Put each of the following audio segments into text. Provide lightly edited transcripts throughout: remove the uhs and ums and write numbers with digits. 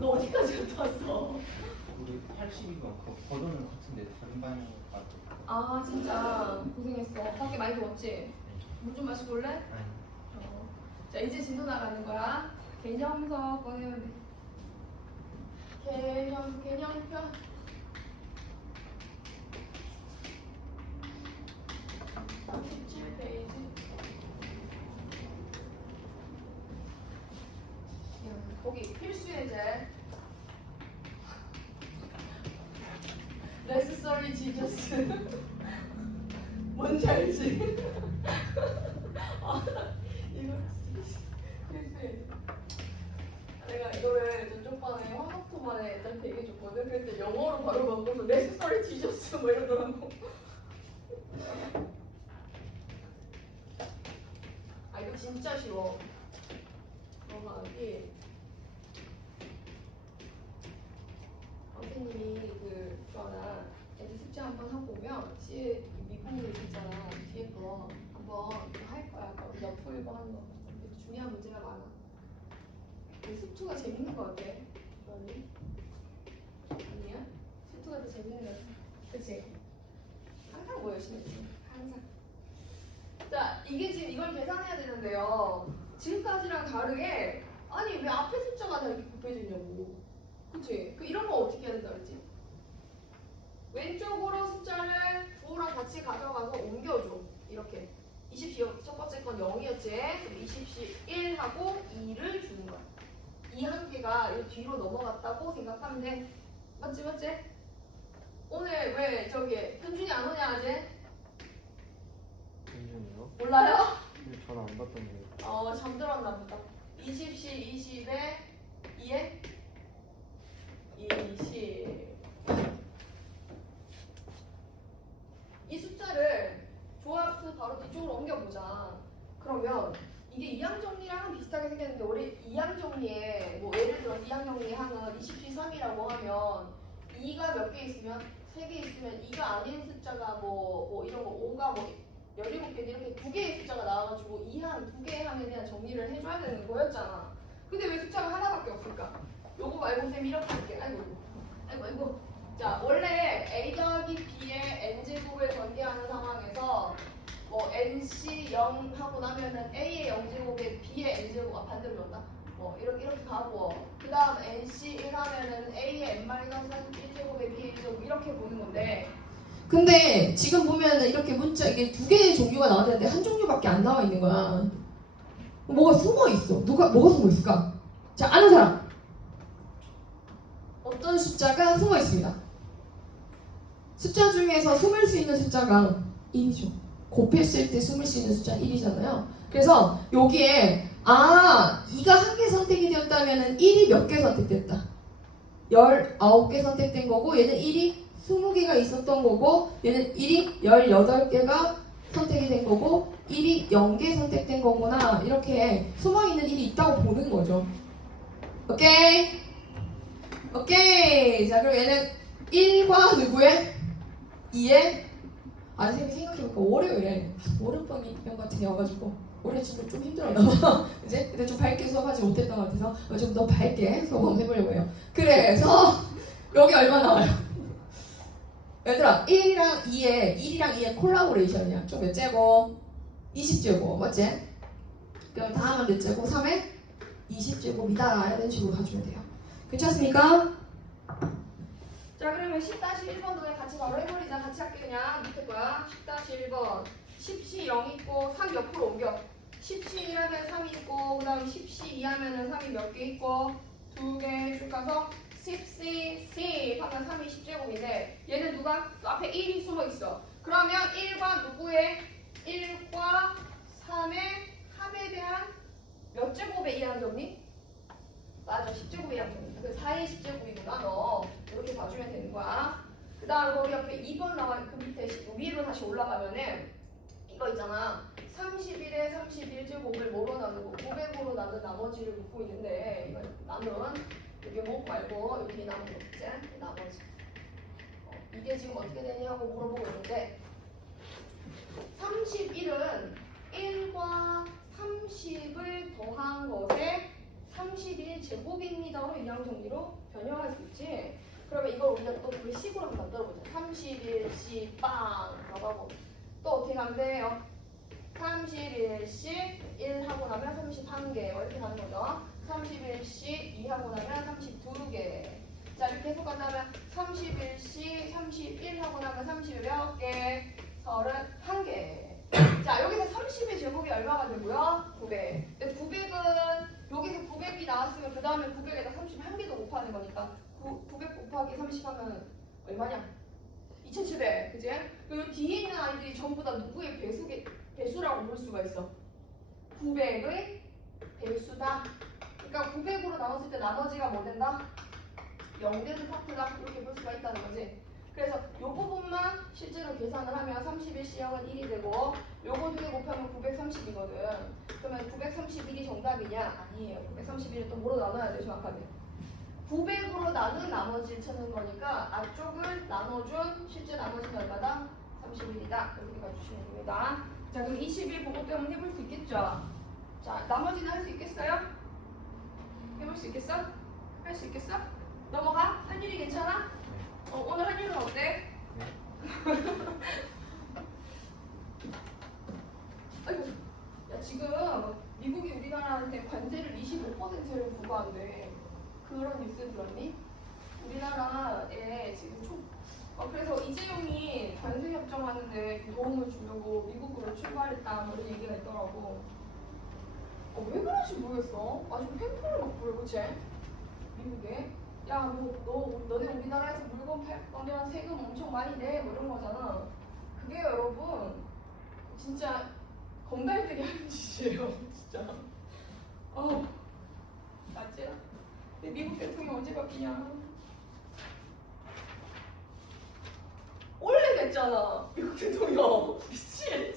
너 어디까지 갔다 왔어? 우리 80이가 버전은 같은데 다른 반영 가고. 아 진짜 고생했어. 밖에 많이 더웠지? 물 좀 마시고 올래? 아니. 자 이제 진도 나가는 거야. 개념서 꺼내면 돼. 개념편. 거기 필수 예제. Necessary Jesus. 뭔지 알지? 아, 이거 필수 예제. 내가 이거를 저쪽 반에 화학토반에 딱 얘기해줬거든. 그때 영어로 바로 바꿔서 Necessary Jesus 뭐 이러더라고. 아 이거 진짜 쉬워. 여기 선생님이 그 거나 애들 숙제 한번 하고 오면 뒤에 미분들 있잖아. 뒤에 거 한번 할 거야. 몇 풀고 하는 거. 중요한 문제가 많아. 수투가 재밌는 거 같아. 아니? 아니야? 수투가 더 재밌는 거 같아. 그치? 항상 뭐 열심히 했지. 항상. 자, 이게 지금 이걸 계산해야 되는데요. 지금까지랑 다르게 아니 왜 앞에 숫자가 다 이렇게 곱해지냐고. 그치? 이런 거 어떻게 해야 된다 그랬지? 왼쪽으로 숫자를 9랑 같이 가져가서 옮겨줘. 이렇게 20시 첫 번째 건 0이었지? 그럼 20시 1하고 2를 주는 거야. 이 한 개가 이 뒤로 넘어갔다고 생각하면 돼. 맞지? 오늘 왜 저기 현준이 안 오냐 아직? 현준이요? 몰라요? 전화 안 받던데. 잠들었나 보다. 20시 20에 2에 20. 이 숫자를 조합수 바로 뒤쪽으로 옮겨보자. 그러면 이게 2항 정리랑 비슷하게 생겼는데 우리 2항 정리에 뭐 예를 들어 2항 정리의 항은 20시 3이라고 하면 2가 몇 개 있으면 3개 있으면 2가 아닌 숫자가 뭐 이런 거 5가 뭐 17개 이렇게 2개의 숫자가 나와가지고 2항 2개의 항에 대한 정리를 해줘야 되는 거였잖아. 근데 왜 숫자가 하나밖에 없을까? 요거 말고 쌤 이렇게 할게. 아이고. 자, 원래 A 더하기 B의 N제곱을 전개하는 상황에서 뭐 NC 0 하고 나면은 A의 0제곱에 B의 N제곱 반대로 온다. 이렇게 가고 그 다음 NC 1 하면은 A의 N-1제곱에 B의 1제곱 이렇게 보는 건데 근데 지금 보면은 이렇게 문자 이게 두 개의 종류가 나와야 되는데 한 종류밖에 안 나와 있는 거야. 뭐가 숨어 있어. 뭐가 숨어 있을까? 자, 아는 사람. 어떤 숫자가 숨어 있습니다. 숫자 중에서 숨을 수 있는 숫자가 1이죠. 곱했을 때 숨을 수 있는 숫자 1이잖아요. 그래서 여기에 2가 한 개 선택이 되었다면 1이 몇 개 선택됐다. 19개 선택된 거고 얘는 1이 20개가 있었던 거고 얘는 1이 18개가 선택이 된 거고 1이 0개 선택된 거구나. 이렇게 숨어있는 1이 있다고 보는 거죠. 오케이? 자, 그럼 얘는 1과 누구의? 2의? 선생님이 생각해보니까 월요일에 월요병이 이런 것 같아가지고 올해 진짜 좀 힘들었나 이제? 근데 좀 밝게 수업하지 못했던 것 같아서 좀 더 밝게 수업 한번 해보려고 해요. 그래서 여기 얼마 나와요? 얘들아 1이랑 2의 콜라보레이션이야. 좀 몇 제곱? 20제곱 맞지? 그럼 다음은 몇 제곱? 3의 20제곱이다. 이런 식으로 가주면 돼요. 괜찮습니까? 자, 그러면 10-1번 노래 같이 바로 해버리자. 같이 할게. 그냥 밑에 거야. 10-1번 10시 0 있고 3 옆으로 옮겨. 10시 1 하면 3 있고 그 다음 10시 2 하면 3이 몇 개 있고 2개 쭉 가서 10시 하면 3이 10제곱인데 얘는 누가? 앞에 1이 숨어 있어. 그러면 1과 누구의? 1과 3의 합에 대한 몇 제곱의 이항 정리? 맞아, 10제곱의 이항 정리. 그 4의 10제곱이구나. 너 이렇게 봐주면 되는 거야. 그 다음 거기 옆에 2번 나와 그 밑에 위로 다시 올라가면은 이거 있잖아. 31에 31제곱을 뭐로 나누고 900으로 나눈 나머지를 묻고 있는데 이거 나눈 여기 목 말고 여기 나눈 거 있지? 나머지 이게 지금 어떻게 되냐고 물어보고 있는데 31은 1과 30을 더한 것에 31 제곱입니다로 이항 정리로 변형할 수 있지. 그러면 이걸 우리가 또 우리 식으로 한번 만들어보자. 31씩 빵 하고 또 어떻게 하면 돼요? 31씩 1 하고 나면 31개 이렇게 가는 거죠. 31씩 2 하고 나면 32개. 자 이렇게 해서 간다면 31씩 31 하고 나면 30몇 개? 31개. 자 여기서 30의 제곱이 얼마가 되고요? 900. 근데 900은 여기서 900이 나왔으면 그 다음에 900에다 31개도 곱하는 거니까 900 곱하기 30 하면 얼마냐? 2700. 그지? 그리고 뒤에 있는 아이들이 전부 다 누구의 배수라고 볼 수가 있어. 900의 배수다. 그러니까 900으로 나눴을 때 나머지가 뭐 된다? 0되는 파트다. 이렇게 볼 수가 있다는 거지. 그래서 요 부분만 실제로 계산을 하면 31C형은 1이 되고 요거 두 개 곱하면 930이거든. 그러면 931이 정답이냐? 아니에요. 931을 또 뭐로 나눠야 돼 정확하게? 900으로 나눈 나머지를 찾는 거니까 앞쪽을 나눠준 실제 나머지는 얼마다? 31이다. 이렇게 가주시면 됩니다. 자 그럼 21 보고 때문에 해볼 수 있겠죠? 자 나머지는 할 수 있겠어요? 해볼 수 있겠어? 할 수 있겠어? 넘어가? 한율이 괜찮아? 오늘 한율은 어때? 아이고 야 지금 미국이 우리나라한테 관세를 25%를 부과한대. 그런 뉴스 들었니? 우리나라에 지금 그래서 이재용이 관세 협정하는데 도움을 주려고 미국으로 출발했다 뭐 이런 얘기가 있더라고. 왜 그런지 모르겠어. 아직 횡포를 막 부려 그치? 미국에 야 너네 우리나라에서 물건 팔 거면 세금 엄청 많이 내 뭐 이런 거잖아. 그게 여러분 진짜 건달들이 하는 짓이에요 진짜. 맞지? 미국 대통령 언제 바뀌냐? 원래 됐잖아 미국 대통령. 미친.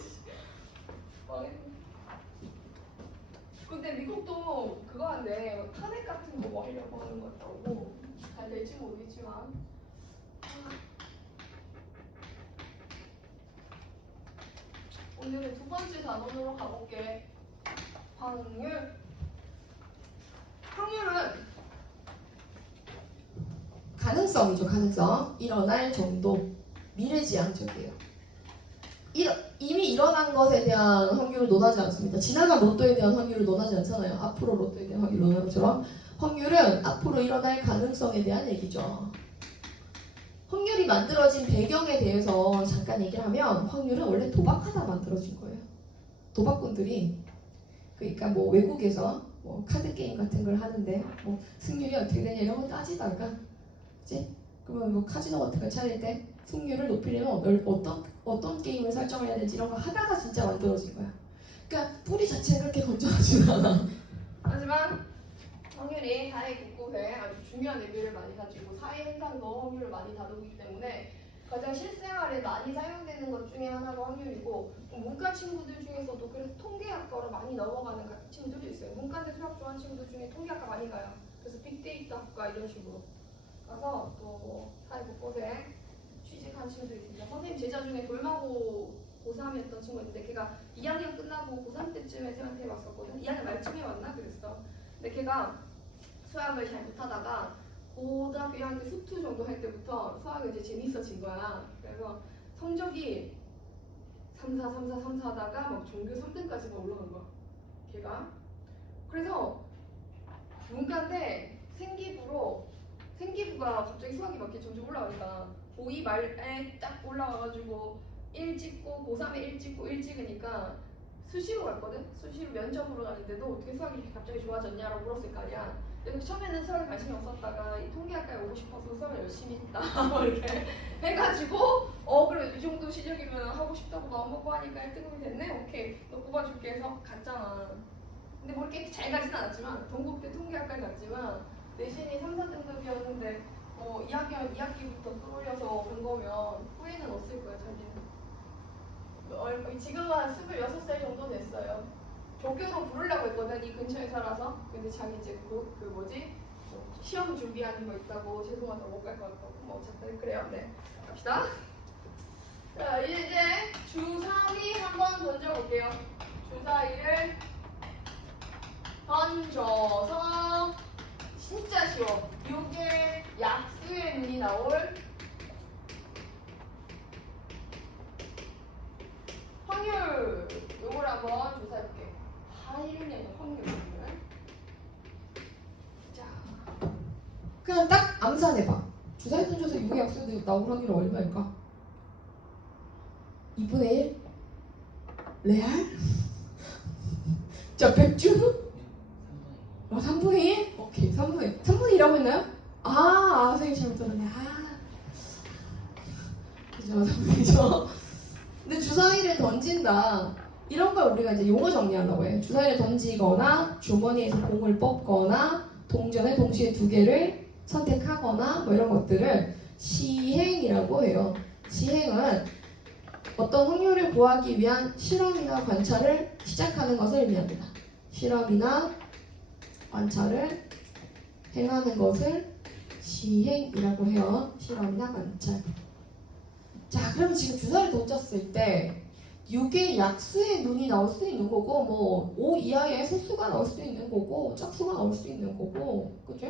근데 미국도 그거 한데 탄핵 같은 거 뭐 하려고 하는 것 같다고. 잘 될지 모르겠지만. 오늘은 두 번째 단원으로 가볼게. 확률. 확률은 가능성이죠. 가능성. 일어날 정도. 미래지향적이에요. 이미 일어난 것에 대한 확률을 논하지 않습니다. 지나간 로또에 대한 확률을 논하지 않잖아요. 앞으로 로또에 대한 확률을 논하는 것처럼 확률은 앞으로 일어날 가능성에 대한 얘기죠. 확률이 만들어진 배경에 대해서 잠깐 얘기를 하면 확률은 원래 도박하다 만들어진 거예요. 도박꾼들이 그러니까 뭐 외국에서 뭐 카드 게임 같은 걸 하는데 뭐 승률이 어떻게 되냐 이런 거 따지다가 이제 그러면 뭐 카지노 같은 걸 차릴 때 승률을 높이려면 어떤 게임을 설정해야 될지 이런 거 하다가 진짜 만들어진 거야. 그러니까 뿌리 자체는 그렇게 건조하지는 않아. 하지만 확률이 사회 곳곳에 아주 중요한 의미를 많이 가지고 사회 현상도 확률을 많이 다루기 때문에 가장 실생활에 많이 사용되는 것 중에 하나가 확률이고 문과 친구들 중에서도 그래서 통계학과로 많이 넘어가는 친구들도 있어요. 문과인데 수학 좋아하는 친구들 중에 통계학과 많이 가요. 그래서 빅데이터 학과 이런 식으로 가서 또 사회 곳곳에 취직한 친구들이 있습니다. 선생님 제자 중에 돌마고 고3이었던 친구가 있는데 걔가 2학년 끝나고 고3 때쯤에 쌤한테 왔었거든. 2학년 말쯤에 왔나 그랬어. 근데 걔가 수학을 잘 못하다가 고등학교 1학년 수투 정도 할 때부터 수학이 이제 재밌어진 거야. 그래서 성적이 3, 4, 3, 4, 3, 4 하다가 막 전교 3등까지 막 올라간 거야. 걔가. 그래서 문과인데 생기부가 갑자기 수학이 막 이렇게 점점 올라가니까 고2 말에 딱 올라와가지고 1 찍고 고3에 1 찍고 1 찍으니까 수시로 갔거든? 수시로 면접으로 가는데도 어떻게 수학이 갑자기 좋아졌냐라고 물었을 거 아니야. 그래서 처음에는 수학에 관심이 없었다가 이 통계학과에 오고 싶어서 수학을 열심히 했다 뭐 이렇게 해가지고 그래 이 정도 실력이면 하고 싶다고 마음먹고 하니까 1등급이 됐네? 오케이 너 뽑아줄게 해서 갔잖아. 근데 뭐 이렇게 잘 가진 않았지만 동국대 통계학과에 갔지만 내신이 3, 4등급이었는데 2학년 2학기부터 끌어올려서 간 거면 후회는 없을 거야 자기는. 지금은 한 26살 정도 됐어요. 조교로 부르려고 했거든 이 근처에 살아서. 근데 자기 이제 시험 준비하는 거 있다고 죄송하다고 못 갈 것 같다고 뭐 어쨌든 그래요. 네 갑시다. 자 이제 주사위 한번 던져볼게요. 주사위를 던져서 진짜 쉬워. 요게 약수의 눈이 나올 확률. 요걸 한번 조사해볼게. 하이는 확률. 자, 그냥 딱 암산해봐. 주사위 던져서 6의 약수도 나올 확률은 얼마일까? 2분의 1? 레알? 자, 100주? 3분의 1? 오케이, 3분의 1이라고 했나요? 선생님 잘못 들었네. 그죠, 3분의 1이죠. 근데 주사위를 던진다. 이런 걸 우리가 이제 용어 정리하려고 해요. 주사위를 던지거나, 주머니에서 공을 뽑거나, 동전에 동시에 두 개를 선택하거나, 뭐 이런 것들을 시행이라고 해요. 시행은 어떤 확률을 구하기 위한 실험이나 관찰을 시작하는 것을 의미합니다. 실험이나 관찰을 행하는 것을 시행이라고 해요. 실험이나 관찰. 자, 그러면 지금 주사를 던졌을 때 6의 약수의 눈이 나올 수도 있는 거고, 뭐 5 이하의 소수가 나올 수도 있는 거고, 짝수가 나올 수도 있는 거고, 그죠?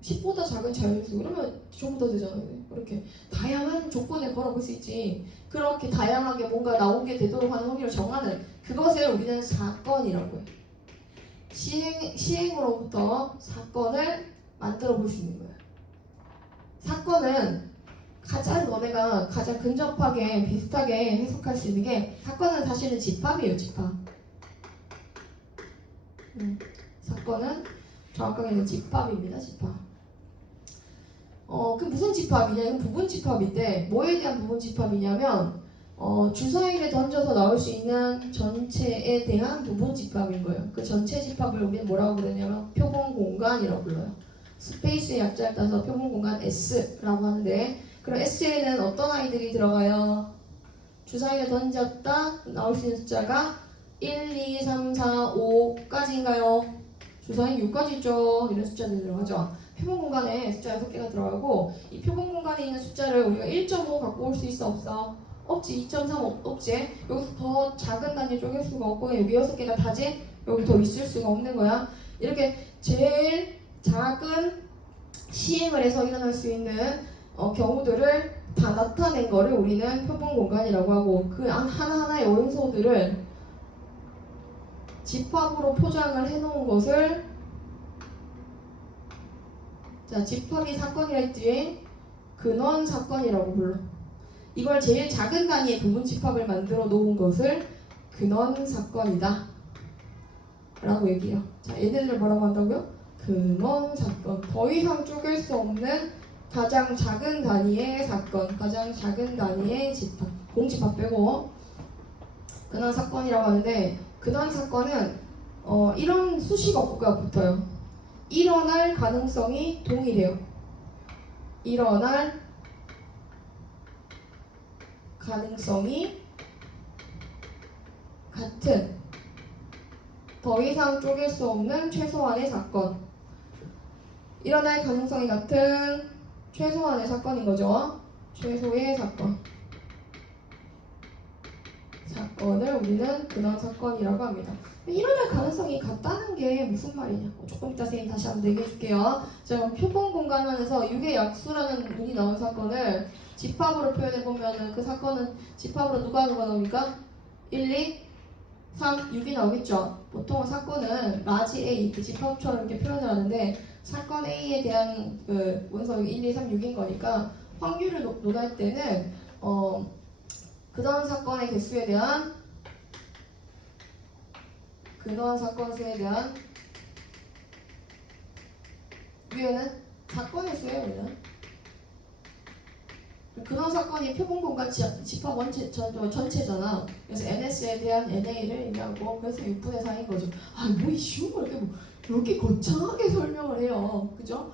10보다 작은 자연수, 그러면 전부 다 되잖아요. 그렇게 다양한 조건을 걸어볼 수 있지. 그렇게 다양하게 뭔가 나오게 되도록 하는 확률을 정하는 그것을 우리는 사건이라고 해요. 시행으로부터 사건을 만들어 볼 수 있는 거예요. 사건은 너네가 가장 근접하게 비슷하게 해석할 수 있는 게, 사건은 사실은 집합이에요. 집합. 사건은 정확하게는 집합입니다. 집합. 그 무슨 집합이냐? 이건 부분 집합인데, 뭐에 대한 부분 집합이냐면 주사위를 던져서 나올 수 있는 전체에 대한 부분 집합인 거예요. 그 전체 집합을 우리는 뭐라고 부르냐면 표본 공간이라고 불러요. 스페이스의 약자를 따서 표본 공간 S라고 하는데, 그럼 S에는 어떤 아이들이 들어가요? 주사위를 던졌다 나올 수 있는 숫자가 1, 2, 3, 4, 5까지인가요? 주사위 6까지 있죠. 이런 숫자들이 들어가죠. 표본 공간에 숫자 6개가 들어가고, 이 표본 공간에 있는 숫자를 우리가 1.5 갖고 올 수 있어 없어? 없지. 2.3 없지. 여기서 더 작은 단위 쪼갤 수가 없고, 여기 6개가 다지? 여기 더 있을 수가 없는 거야. 이렇게 제일 작은 시행을 해서 일어날 수 있는 경우들을 다 나타낸 거를 우리는 표본 공간이라고 하고, 그 하나하나의 원소들을 집합으로 포장을 해놓은 것을, 자, 집합이 사건이라 했지, 근원 사건이라고 불러. 이걸 제일 작은 단위의 부분 집합을 만들어 놓은 것을 근원 사건이다 라고 얘기해요. 자, 얘네들을 뭐라고 한다고요? 근원 사건. 더 이상 쪼갤 수 없는 가장 작은 단위의 사건, 가장 작은 단위의 집합, 공집합 빼고 근원 사건이라고 하는데, 근원 사건은 이런 수식어가 붙어요. 일어날 가능성이 동일해요. 일어날 가능성이 같은, 더 이상 쪼갤 수 없는 최소한의 사건. 일어날 가능성이 같은 최소한의 사건인 거죠. 최소의 사건. 사건을 우리는 근원 사건이라고 합니다. 일어날 가능성이 같다는 게 무슨 말이냐고 조금 이따 선생님 다시 한번 얘기해 줄게요. 자, 표본 공간 안에서 6의 약수라는 문이 나온 사건을 집합으로 표현해 보면은, 그 사건은 집합으로 누가 나옵니까? 1, 2, 3, 6이 나오겠죠. 보통 사건은 라지 A, 이렇게 집합처럼 이렇게 표현을 하는데, 사건 A에 대한 그 원소 1, 2, 3, 6인 거니까 확률을 논할 때는 근원 사건의 개수에 대한, 근원 사건 수에 대한, 위에는 사건의 수예요. 우리는 근원 사건이 표본 공간 집합 전체잖아. 그래서 NS에 대한 NA를 의미하고, 그래서 6분의 4인 거죠. 뭐 쉬운 걸 이렇게 거창하게 설명을 해요. 그죠?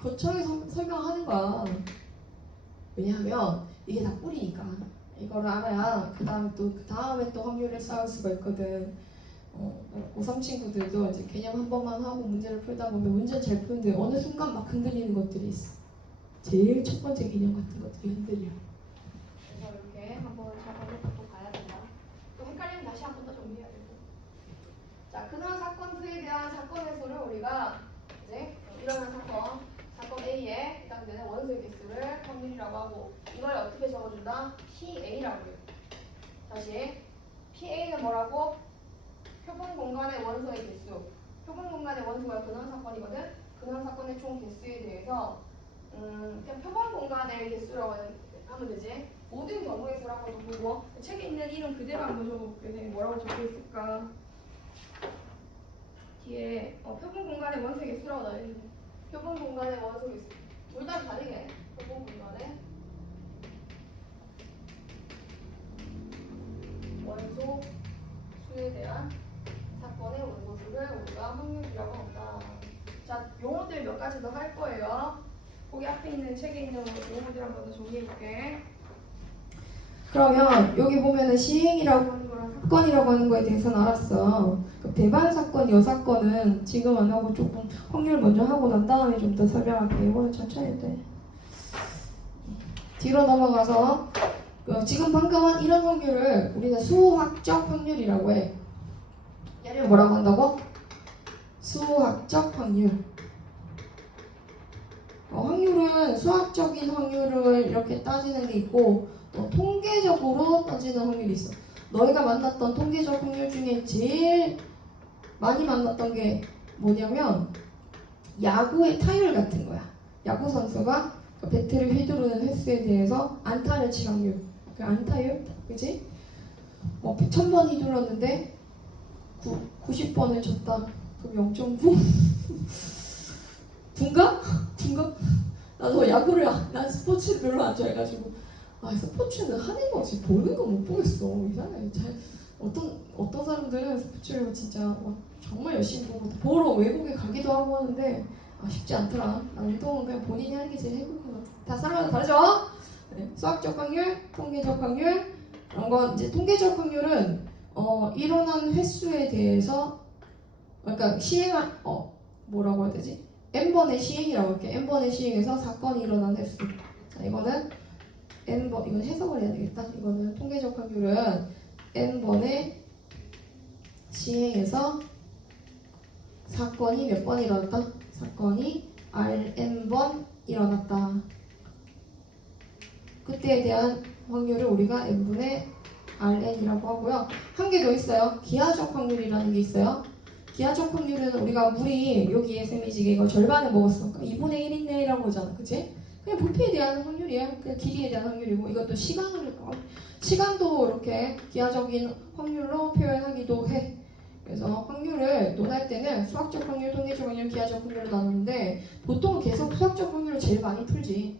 거창하게 설명하는 거야. 왜냐하면 이게 다 뿌리니까. 이거를 알아야 그 다음에 또 확률을 쌓을 수가 있거든. 고3 친구들도 이제 개념 한 번만 하고 문제를 풀다 보면 문제는 잘 푸는데 어느 순간 막 흔들리는 것들이 있어. 제일 첫 번째 개념 같은 것들이 흔들려. 그래서 이렇게 한번 잘 반복하고 가야 된다. 또 헷갈리면 다시 한 번 더 정리해야 되고. 자, 자, 근원 사건 수에 대한 사건 횟수를 우리가 이제 일어난 사건 A의 해당되는 원소의 개수를 확률이라고 하고 이걸 어떻게 적어준다? PA라고 해요. 다시 PA는 뭐라고? 표본 공간의 원소의 개수. 표본 공간의 원소가 근원 사건이거든. 근원 사건의 총 개수에 대해서 그냥 표본 공간의 개수라고 하면 되지. 모든 경우의 수라고도 보고 책에 있는 이름 그대로 한번 적어볼게. 뭐라고 적혀 있을까? 뒤에 표본 공간의 원소 개수라고 나와 있는데 표본 공간의 원소 개수 둘 다 다르게 표본 공간의 원소 수에 대한 사건의 원소수를 우리가 확률이라고 한다. 자, 용어들 몇 가지 더 할 거예요. 거기 앞에 있는 책에 있는 용어들 한번 더 정리해볼게. 그러면 여기 보면은 시행이라고 하는 거랑 사건이라고 하는 거에 대해서는 알았어. 그 배반 사건, 여사건은 지금 안 하고 조금 확률 먼저 하고 난 다음에 좀 더 설명할게. 이거는 천천히 돼. 뒤로 넘어가서 지금 방금 한 이런 확률을 우리는 수학적 확률이라고 해. 얘를 뭐라고 한다고? 수학적 확률. 확률은 수학적인 확률을 이렇게 따지는 게 있고 또 통계적으로 따지는 확률이 있어. 너희가 만났던 통계적 확률 중에 제일 많이 만났던 게 뭐냐면 야구의 타율 같은 거야. 야구 선수가 배트를 휘두르는 횟수에 대해서 안타를 칠 확률. 그 안타율, 그지? 1000번 휘둘렀는데 90번을 쳤다. 그럼 0.9? 분가? 나도 야구를 난 스포츠를 별로 안 좋아해가지고 스포츠는 하는 거지 보는 거 못 보겠어. 이상해. 어떤 사람들은 스포츠를 진짜 정말 열심히 보러 외국에 가기도 하고 하는데 쉽지 않더라. 운동은 그냥 본인이 하는 게 제일 행복한 것 같아. 다 사람마다 다르죠? 네. 수학적 확률, 통계적 확률 그런 건 이제 통계적 확률은 일어난 횟수에 대해서 그러니까 시행한 뭐라고 해야 되지? n번의 시행이라고 할게. n번의 시행에서 사건이 일어난 횟수. 자, 이거는 n번, 이건 해석을 해야 되겠다. 이거는 통계적 확률은 n번의 시행에서 사건이 몇 번 일어났다? 사건이 rn번 일어났다. 그때에 대한 확률을 우리가 n분의 rn이라고 하고요. 한 개 더 있어요. 기하적 확률이라는 게 있어요. 기하적 확률은 우리가 물이 여기에 쌤이지게 이거 절반을 먹었어. 그러니까 2분의 1 있네라고 하잖아. 그치? 그냥 부피에 대한 확률이에요. 그냥 길이에 대한 확률이고 이것도 시간도 이렇게 기하적인 확률로 표현하기도 해. 그래서 확률을 논할 때는 수학적 확률, 통계적 확률, 기하적 확률로 나누는데 보통 계속 수학적 확률을 제일 많이 풀지.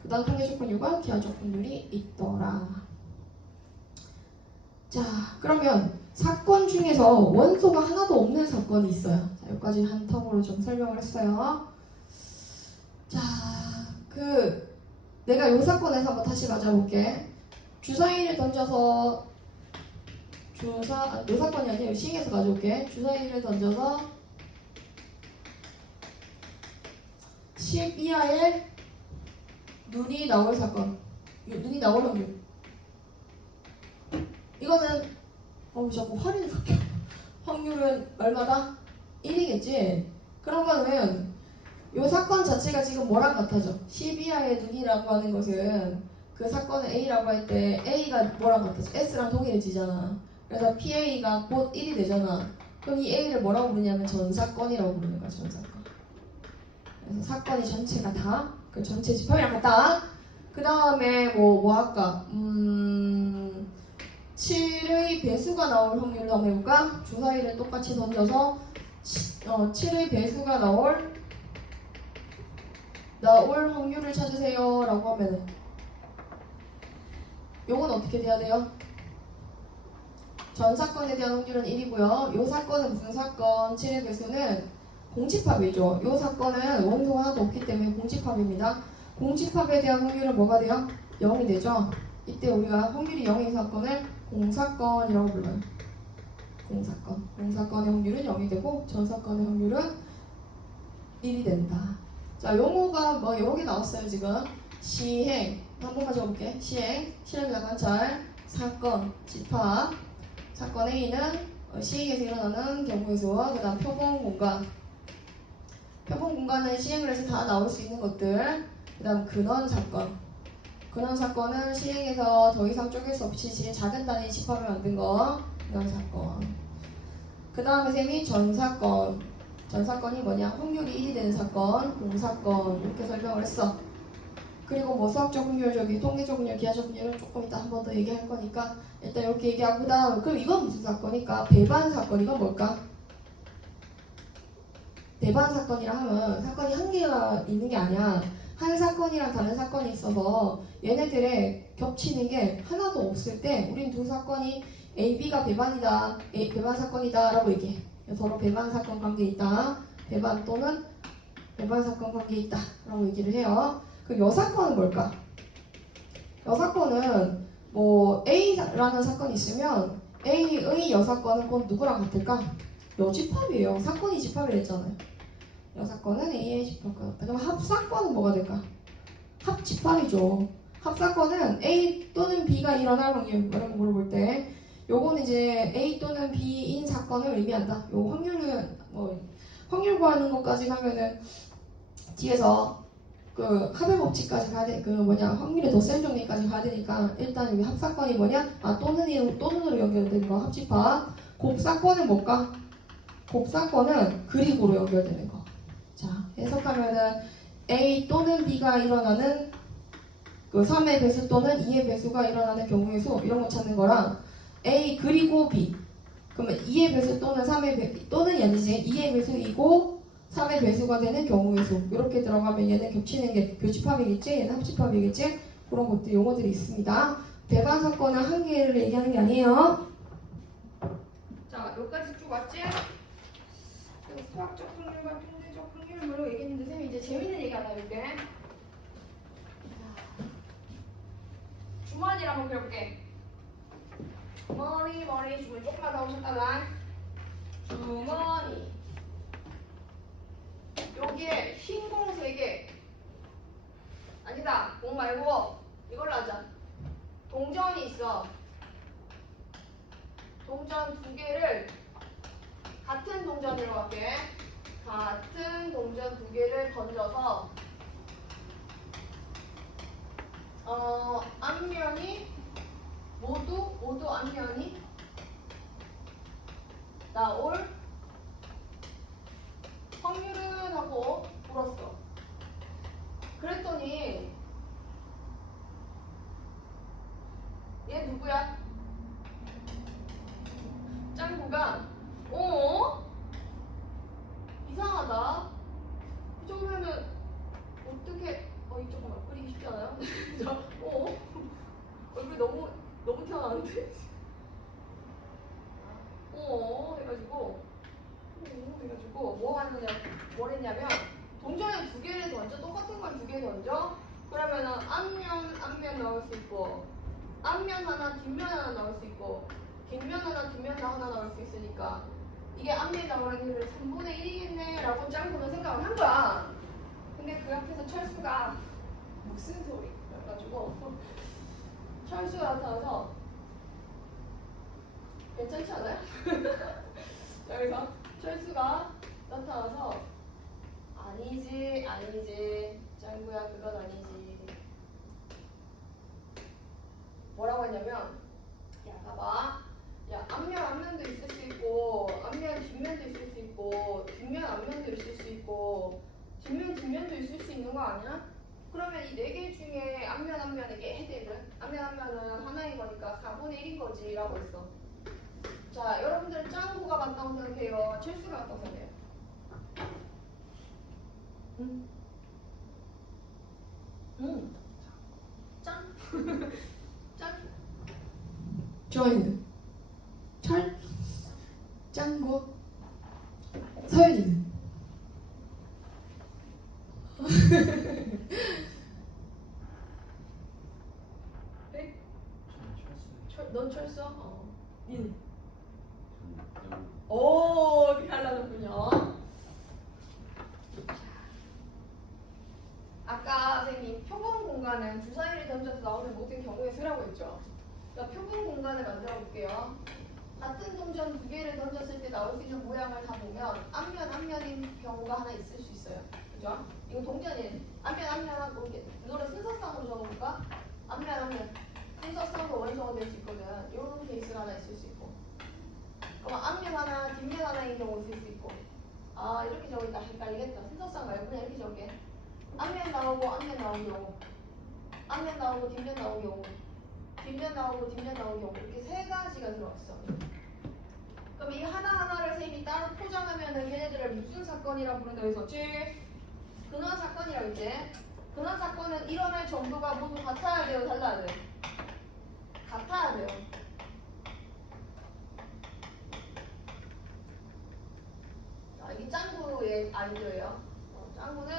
그 다음 통계적 확률과 기하적 확률이 있더라. 자, 그러면 사건 중에서 원소가 하나도 없는 사건이 있어요. 자, 여기까지 한 텀으로 좀 설명을 했어요. 자, 내가 이 사건에서 한번 다시 가져볼게. 주사위를 던져서 이 사건이 아니에요. 시행해서 가져올게. 주사위를 던져서 10 이하의 눈이 나올 사건. 눈이 나올 확률. 이거는 자꾸 화를 줬죠. 확률은 얼마다? 1이겠지? 그런 거는 이 사건 자체가 지금 뭐랑 같아져? 10 이하의 눈이라고 하는 것은 그 사건을 A라고 할 때 A가 뭐랑 같아져? S랑 동일해지잖아. 그래서 PA가 곧 1이 되잖아. 그럼 이 A를 뭐라고 부르냐면 전사건이라고 부르는 거야. 전사건. 그래서 사건이 전체가 다 그 전체 지평이랑 같다. 그 다음에 뭐 할까? 7의 배수가 나올 확률을 한번 해볼까? 주사위를 똑같이 던져서 7의 배수가 나올 확률을 찾으세요 라고 하면은 요건 어떻게 돼야 돼요? 전 사건에 대한 확률은 1이고요. 요 사건은 무슨 사건? 7의 배수는 공집합이죠. 요 사건은 원소가 하나도 없기 때문에 공집합입니다. 공집합에 대한 확률은 뭐가 돼요? 0이 되죠. 이때 우리가 확률이 0인 사건을 공사건이라고 불러요. 공사건. 공사건의 확률은 0이 되고 전사건의 확률은 1이 된다. 자, 용어가 여러 개 나왔어요 지금. 시행. 한번 가져볼게. 시행. 실험이나 관찰. 사건. 집합. 사건 A는 시행에서 일어나는 경우의 수와 그 다음 표본 공간. 표본 공간은 시행을 해서 다 나올 수 있는 것들. 그 다음 근원 사건. 근원 사건은 시행에서 더 이상 쪼갤 수 없이 작은 단위 집합을 만든 거. 근원 사건. 그 다음에 쌤이 전 사건. 전 사건이 뭐냐? 확률이 1이 되는 사건, 공사건 이렇게 설명을 했어. 그리고 뭐 수학적 확률, 통계적 확률, 기하적 확률은 조금 이따 한 번 더 얘기할 거니까 일단 이렇게 얘기하고 그다음 그럼 이건 무슨 사건일까? 배반 사건. 이건 뭘까? 배반 사건이라 하면 사건이 한 개가 있는 게 아니야. 한 사건이랑 다른 사건이 있어서 얘네들의 겹치는 게 하나도 없을 때 우린 두 사건이 A, B가 배반이다, 배반 사건이다 라고 얘기해. 서로 배반 사건 관계에 있다, 배반 또는 배반 사건 관계에 있다 라고 얘기를 해요. 그 여사건은 뭘까? 여사건은 뭐 A라는 사건이 있으면 A의 여사건은 곧 누구랑 같을까? 여집합이에요. 사건이 집합이 됐잖아요. 여사건은 A의 집합과 같다. 그럼 합사건은 뭐가 될까? 합집합이죠. 합사건은 A 또는 B가 일어날 확률 이런 거 물어볼 때 요거는 이제 A 또는 B인 사건을 의미한다. 요 확률은 뭐 확률 구하는 것까지 가면은 뒤에서 그 합의 법칙까지 가야 돼. 그 뭐냐 확률이 더 센 정리까지 가야 되니까 일단 여기 합사건이 뭐냐? 또는으로 연결되는 거 합집합. 곱사건은 뭘까? 곱사건은 그리고로 연결되는 거. 자 해석하면은 A 또는 B가 일어나는 그 3의 배수 또는 2의 배수가 일어나는 경우의 수 이런 거 찾는 거랑 A 그리고 B 그러면 2의 배수 또는 3의 배수 또는 아니지 2의 배수이고 3의 배수가 되는 경우의 수 이렇게 들어가면 얘는 겹치는 게 교집합이겠지 얘는 합집합이겠지 그런 것들 용어들이 있습니다. 배반 사건은 한 개를 얘기하는 게 아니에요. 자 여기까지 쭉 왔지? 수학적 확률과 통계적 확률로 얘기했는데 쌤이 이제 재밌는 얘기 하나 해볼게. 주머니를 한번 그려볼게. 주머니 주머니 조금만 더 오셨다가 주머니 여기에 흰 공 3개 아니다 공 말고 이걸로 하자. 동전이 있어. 동전 2개를 같은 동전으로 할게. 같은 동전 2개를 던져서 앞면이 모두 앞면이 나올 확률은 하고 물었어. 그랬더니 얘 누구야? 짱구가 이상하다. 이 정도면은 어떻게 이쪽만 그리기 쉽지 않아요? 얼굴이 너무 튀어나왔는데? 해가지고 뭘 했냐면 동전을 2개를 던져 똑같은 걸 2개 던져 그러면은 앞면 나올 수 있고 앞면 하나 뒷면 하나 나올 수 있고 뒷면 하나 뒷면 하나 나올 수 있으니까 이게 앞면이 나오는 게 3분의 1이겠네 라고 짱구는 생각을 한 거야. 근데 그 앞에서 철수가 무슨 소리 그래가지고 철수가 나타나서 괜찮지 않아요? 여기서 철수가 나타나서 아니지 짱구야 그건 아니지 뭐라고 했냐면 야 봐봐 야 앞면도 있을 수 있고 앞면 뒷면도 있을 수 있고 뒷면 앞면도 있을 수 있고 뒷면 뒷면도 있을 수 있는 거 아니야? 그러면 이 4개 중에 앞면에게 해대는 앞면은 하나인 거니까 4분의 1인 거지 라고 했어. 자 여러분들 짱구가 맞다고 생각해요? 철수가 맞다고 생각해요? 짱? 짱? 조아이는 짱구 서연이는 네? 저는 철수. 넌 철수? 니는? 저는 이렇게 하려는군요. 아까 선생님 표본 공간은 주사위를 던져서 나오는 모든 경우의 수라고 했죠. 그러니까 표본 공간을 만들어 볼게요. 같은 동전 두 개를 던졌을 때 나올 수 있는 모양을 다 보면 앞면인 경우가 하나 있을 수 있어요. 그죠? 이거 동전이 앞면하고 이렇게 이거를 순서상으로 적어볼까? 앞면 순서상으로 원성으로 될 수 있거든. 이런 케이스가 하나 있을 수 있고. 그럼 앞면 하나, 뒷면 하나인 경우 있을 수 있고. 아 이렇게 적으니까 헷갈리겠다. 순서상 말고 그냥 이렇게 적게. 앞면 나오고 앞면 나오는 경우, 앞면 나오고 뒷면 나오는 경우, 뒷면 나오고 뒷면 나오는 경우 이렇게 세 가지가 들어왔어. 그럼 이 하나하나를 쌤이 따로 포장하면은 얘네들을 무슨 사건이라고 부른다고 했었지? 근원 사건이라고 했지? 근원 사건은 일어날 정도가 모두 같아야 돼요? 달라야 돼요? 같아야 돼요. 자, 이게 짱구의 아이디어예요. 짱구는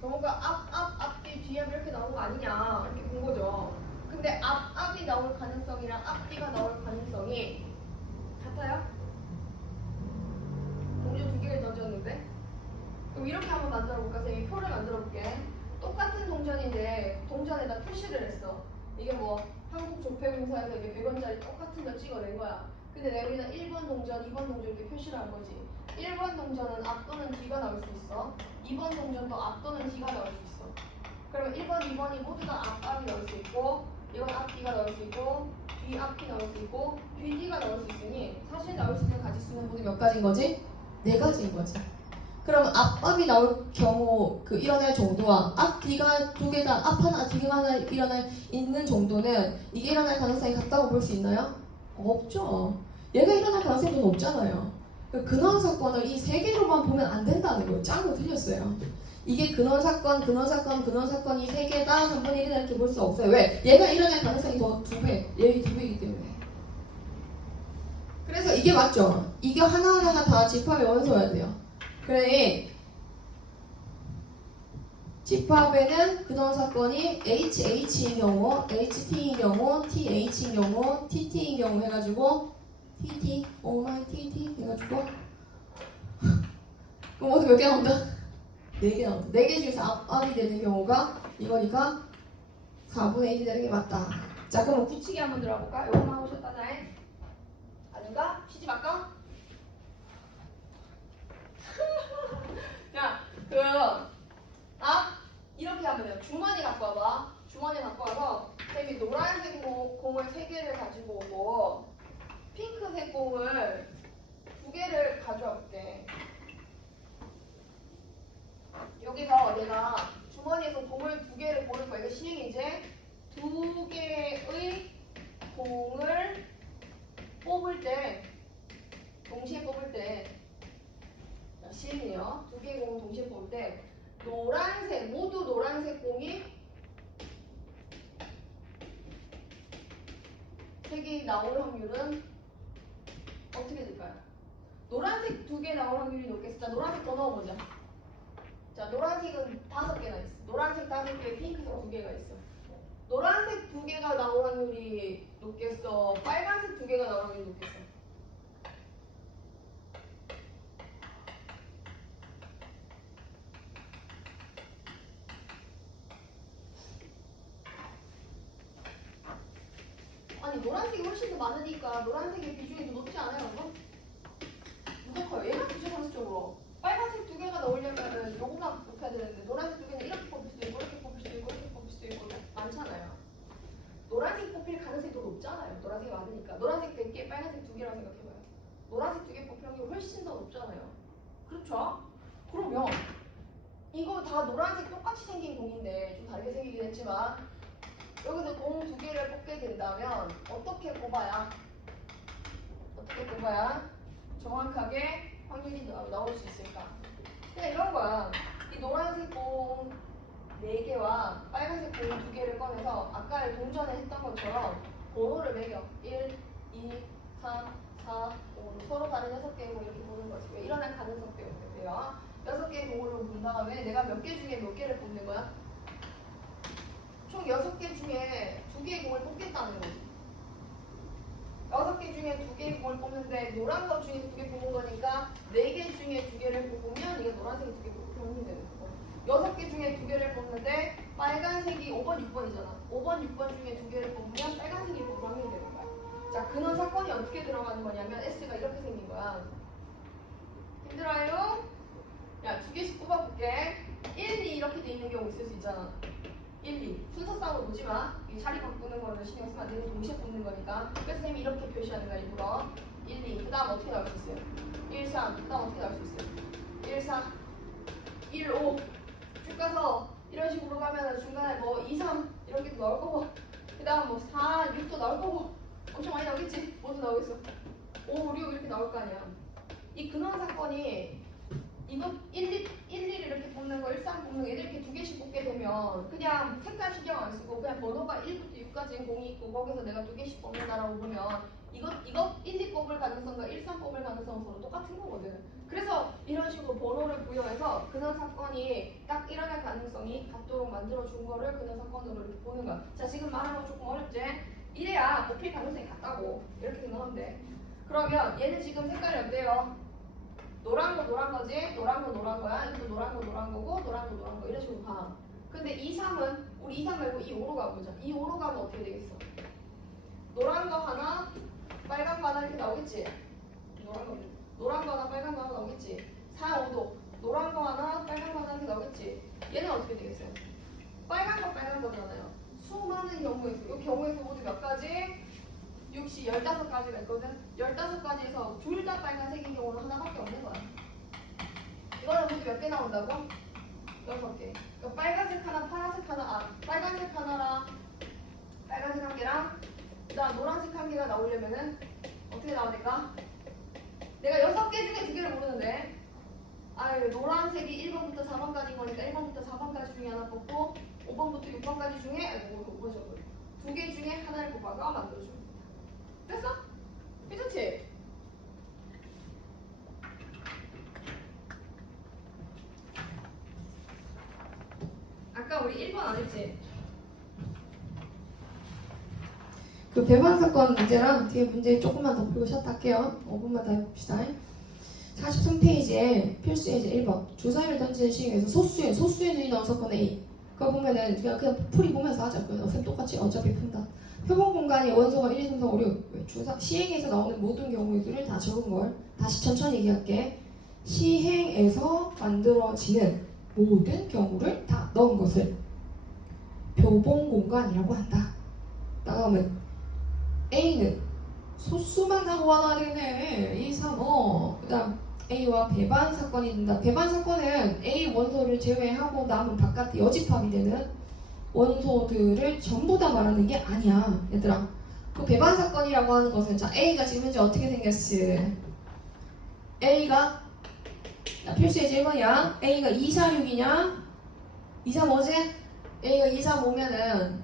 경우가 앞뒤, 뒤에 이렇게 나오는 거 아니냐 이렇게 본 거죠. 근데 앞이 나올 가능성이랑 앞뒤가 나올 가능성이 같아요? 동전 두 개를 던졌는데? 그럼 이렇게 한번 만들어볼까? 쌤이 표를 만들어볼게. 똑같은 동전인데 동전에다 표시를 했어. 이게 뭐 한국조폐공사에서 이게 100원짜리 똑같은 거 찍어낸 거야. 근데 내가 여기다 1번 동전, 2번 동전 이렇게 표시를 한 거지. 1번 동전은 앞 또는 뒤가 나올 수 있어. 2번 동전도 앞 또는 뒤가 나올 수 있어. 그러면 1번, 2번이 모두 다 앞이 나올 수 있고, 이건 앞뒤가 나올 수 있고, 뒤 앞이 나올 수 있고, 뒤 뒤가 나올 수 있으니 사실 나올 수 있는 가지수는 분이 몇 가지인 거지? 네 가지인 거지. 그럼 앞이 나올 경우 그 일어날 정도와 앞 뒤가 두 개가 앞 하나 뒤가 하나 일어날 있는 정도는 이게 일어날 가능성이 같다고 볼 수 있나요? 없죠. 얘가 일어날 가능성이 더 높잖아요. 근원 사건을 이 세 개로만 보면 안 된다는 거예요. 짱구 틀렸어요. 이게 근원 사건 이 세 개다 3분의 1이다 이렇게 볼 수 없어요. 왜? 얘가 일어날 가능성이 더 2배, 얘의 2배이기 때문에. 그래서 이게 맞죠? 이게 하나하나가 다 집합의 원소여야 돼요. 그러니 집합에는 근원 사건이 HH인 경우, HT인 경우, TH인 경우, TT인 경우 해가지고 TT, 오마이 TT 해가지고 그럼 어떻게 몇 개 나온다? 4개 나온다. 4개 중에서 앞이 되는 경우가 이거니까 4분의 1이 되는 게 맞다. 자 그럼 굳히기 한번 들어볼까? 요것만 오셨다네. 아닌가? 쉬지 말까? 야, 이렇게 하면요. 주머니 갖고 와봐. 주머니 갖고 와서 쌤이 노란색 공을 3개를 가지고 오고 핑크색 공을 2개를 가져와 볼게. 여기서 내가 주머니에서 공을 2개를 고를 거야. 이거 시행이지? 2개의 공을 뽑을 때, 동시에 뽑을 때, 시행이요. 2개의 공을 동시에 뽑을 때, 모두 노란색 공이 3개 나올 확률은 어떻게 될까요? 노란색 2개 나올 확률이 높겠어. 자, 노란색 더 넣어보자. 자, 노란색은 5개나 있어. 노란색 5개, 핑크색 2개가 있어. 노란색 2개가 나올 확률이 높겠어? 빨간색 2개가 나올 확률이 높겠어? 아니, 노란색이 훨씬 더 많으니까 노란색의 비중이 더 높지 않아요, 여러분? 누가 커요? 얘가 비중상식적으로. 빨간색 2개가 나오려면은 요거만 높여야 되는데 노란색 2개는 이렇게 뽑힐 수도 있고 이렇게 뽑힐 수도 있고 이렇게 뽑힐 수도 있고 많잖아요. 노란색 뽑힐 가능성이 더 높잖아요. 노란색이 많으니까. 노란색 100개, 빨간색 2개라고 생각해봐요. 노란색 2개 뽑힐 확률이 훨씬 더 높잖아요. 그렇죠? 그러면 이거 다 노란색 똑같이 생긴 공인데 좀 다르게 생기긴 했지만 여기서 공 2개를 뽑게 된다면 어떻게 뽑아야 정확하게 확률이 나올 수 있을까? 그냥 이런 거야. 이 노란색 공 4개와 빨간색 공 2개를 꺼내서 아까 동전에 했던 것처럼 번호를 매겨. 1, 2, 3, 4, 5 서로 다른 6개의 공 이렇게 보는 거지. 왜 일어날 가능성 때문에요. 6개의 공으로 본 다음에 내가 몇 개 중에 몇 개를 뽑는 거야? 총 6개 중에 2개의 공을 뽑겠다는 거지. 6개 중에 2개의 공을 뽑는데 노란 것 중에서 2개 뽑는 거니까 4개 중에 2개를 뽑으면 이게 노란색이 2개 뽑히면 되는 거고 6개 중에 2개를 뽑는데 빨간색이 5번, 6번이잖아. 5번, 6번 중에 2개를 뽑으면 빨간색이 뽑히면 되는 거야. 자, 근원 사건이 어떻게 들어가는 거냐면 S가 이렇게 생긴 거야. 힘들어요? 야, 두 개씩 뽑아볼게. 1, 2 이렇게 돼 있는 경우 있을 수 있잖아. 1, 2. 순서상으로 보지 마. 이 자리 바꾸는 거는 신경 쓰면 안 되고 동시에 뽑는 거니까. 그래서 선생님이 이렇게 표시하는 거야, 일부러. 1, 2. 그 다음 어떻게 나올 수 있어요? 1, 3. 그 다음 어떻게 나올 수 있어요? 1, 4. 1, 5. 쭉 가서 이런 식으로 가면 중간에 뭐 2, 3 이렇게도 나올 거고. 그 다음 뭐 4, 6도 나올 거고. 엄청 많이 나오겠지? 뭐도 나오겠어? 5, 6 이렇게 나올 거 아니야. 이 근원 사건이 이거 1, 1 이렇게 뽑는 거, 1, 3 뽑는 거 이렇게 두 개씩 뽑게 되면 그냥 색깔 신경 안 쓰고 그냥 번호가 1부터 6까지인 공이 있고 거기서 내가 두 개씩 뽑는다라고 보면 이거 1, 2 뽑을 가능성과 1, 3 뽑을 가능성은 서로 똑같은 거거든. 그래서 이런 식으로 번호를 부여해서 근원 사건이 딱 일어날 가능성이 같도록 만들어준 거를 근원 사건으로 이렇게 보는 거야. 자, 지금 말하는 거 조금 어렵지? 이래야 뽑힐 가능성이 같다고 이렇게 생각하면 돼. 그러면 얘는 지금 색깔이 어때요? 노란 거 노란 거지? 노란 거 노란 거야. 이것도 노란 거 노란 거고 노란 거 노란 거 이런 식으로 가. 근데 2, 3은 우리 2, 3 말고 2, 5로 가보자. 2, 5로 가면 어떻게 되겠어? 노란 거 하나, 빨간 거 하나 이렇게 나오겠지? 노란 거 하나, 빨간 거 하나 나오겠지? 4, 5도 노란 거 하나, 빨간 거 하나 이렇게 나오겠지? 얘는 어떻게 되겠어요? 빨간 거잖아요. 수많은 경우에서 이 경우에서 모두 몇 가지? 60, 15가지가 있거든. 15가지에서 둘 다 빨간색인 경우는 하나밖에 없는 거야. 이거는 모두 몇 개 나온다고? 6개. 그러니까 빨간색 하나, 파란색 하나, 빨간색 하나랑 빨간색 한 개랑 그다음 노란색 한 개가 나오려면은 어떻게 나오니까? 내가 6개 중에 2개를 모르는데 노란색이 1번부터 4번까지인 거니까 1번부터 4번까지 중에 하나 뽑고 5번부터 6번까지 중에 5번 적어요. 2개 중에 하나를 뽑아서 만들어줘. 됐어? 괜찮지? 아까 우리 1번 안 했지? 그 배반 사건 문제랑 뒤에 문제 조금만 더 풀고 쉬었다 할게요. 5분만 더 해봅시다. 43페이지에 필수 예제 1번 주사위를 던지는 시행에서 소수의 눈이 나온 사건 A. 그거 보면은 그냥 풀이 보면서 하자. 쌤 똑같이 어차피 푼다. 표본 공간이 원소가 1, 2, 3, 4, 5, 6 시행에서 나오는 모든 경우의 수를 다 적은 걸 다시 천천히 얘기할게. 시행에서 만들어지는 모든 경우를 다 넣은 것을 표본 공간이라고 한다. 나가면 A는 소수만 하고 하나 되네. 2, 3, 5. 그 다음 A와 배반 사건이 된다. 배반 사건은 A 원소를 제외하고 남은 바깥에 여집합이 되는 원소들을 전부 다 말하는 게 아니야. 얘들아. 그 배반 사건이라고 하는 것은 자 A가 지금 현재 어떻게 생겼지? A가 필수 예제 1번이야. A가 2, 4, 6이냐? 2, 3, 5지? A가 2, 3, 5면은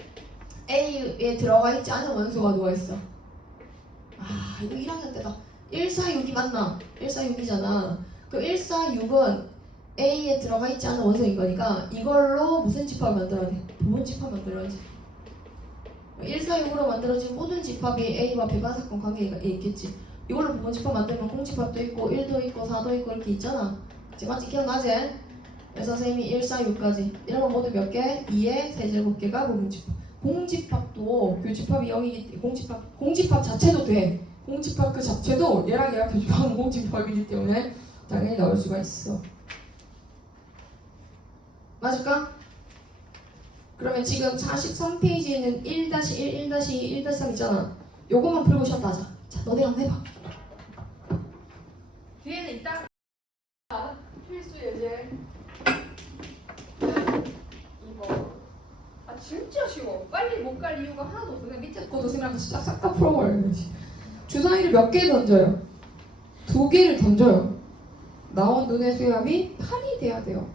A에 들어가 있지 않은 원소가 누워있어. 이거 1학년 때다. 1, 4, 6이 맞나? 1, 4, 6이잖아. 그 1, 4, 6은 A에 들어가 있지 않은 원소인 거니까 이걸로 무슨 집합을 만들어야 돼? 부분 집합 만들어야지. 1, 4, 6으로 만들어진 모든 집합이 A와 배반 사건 관계가 있겠지. 이걸로 부분 집합 만들면 공집합도 있고 1도 있고 4도 있고 이렇게 있잖아. 그치? 맞지? 기억나지? 그래서 선생님이 1, 4, 6까지 이러면 모두 몇 개? 2의 세제곱개가 부분 집합. 공집합도 교집합이 0이기 때문에 공집합 자체도 돼. 공집합 그 자체도 얘랑 교집합은 공집합이기 때문에 당연히 나올 수가 있어. 맞을까? 그러면 지금 43페이지에는 1-1, 1-2, 1-3 있잖아. 요것만 풀고 쉬었다 하자. 자, 너네 한번 해봐. 뒤에는 이따 필수 예제 2번. 진짜 쉬워. 빨리 못 갈 이유가 하나도 없어. 그냥 밑에 그것도 생각해서 싹싹 다 풀어버려야지. 주사위를 몇 개 던져요? 2개를 던져요. 나온 눈의 수압이 8이 돼야 돼요.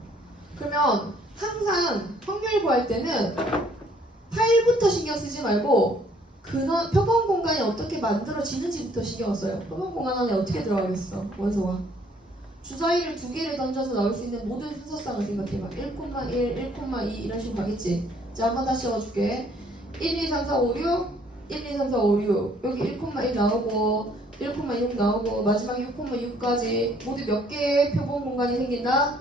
그러면 항상 확률 구할 때는 8부터 신경 쓰지 말고 표본 공간이 어떻게 만들어지는지부터 신경 써요. 표본 공간 안에 어떻게 들어가겠어? 원소가. 주사위를 2개를 던져서 나올 수 있는 모든 순서상을 생각해봐. 1,1, 1,2 이런 식으로 가겠지. 자, 한번 다시 적어줄게. 1, 2, 3, 4, 5, 6 1, 2, 3, 4, 5, 6 여기 1,1 나오고 1,6 나오고 마지막에 6,6까지 모두 몇 개의 표본 공간이 생긴다?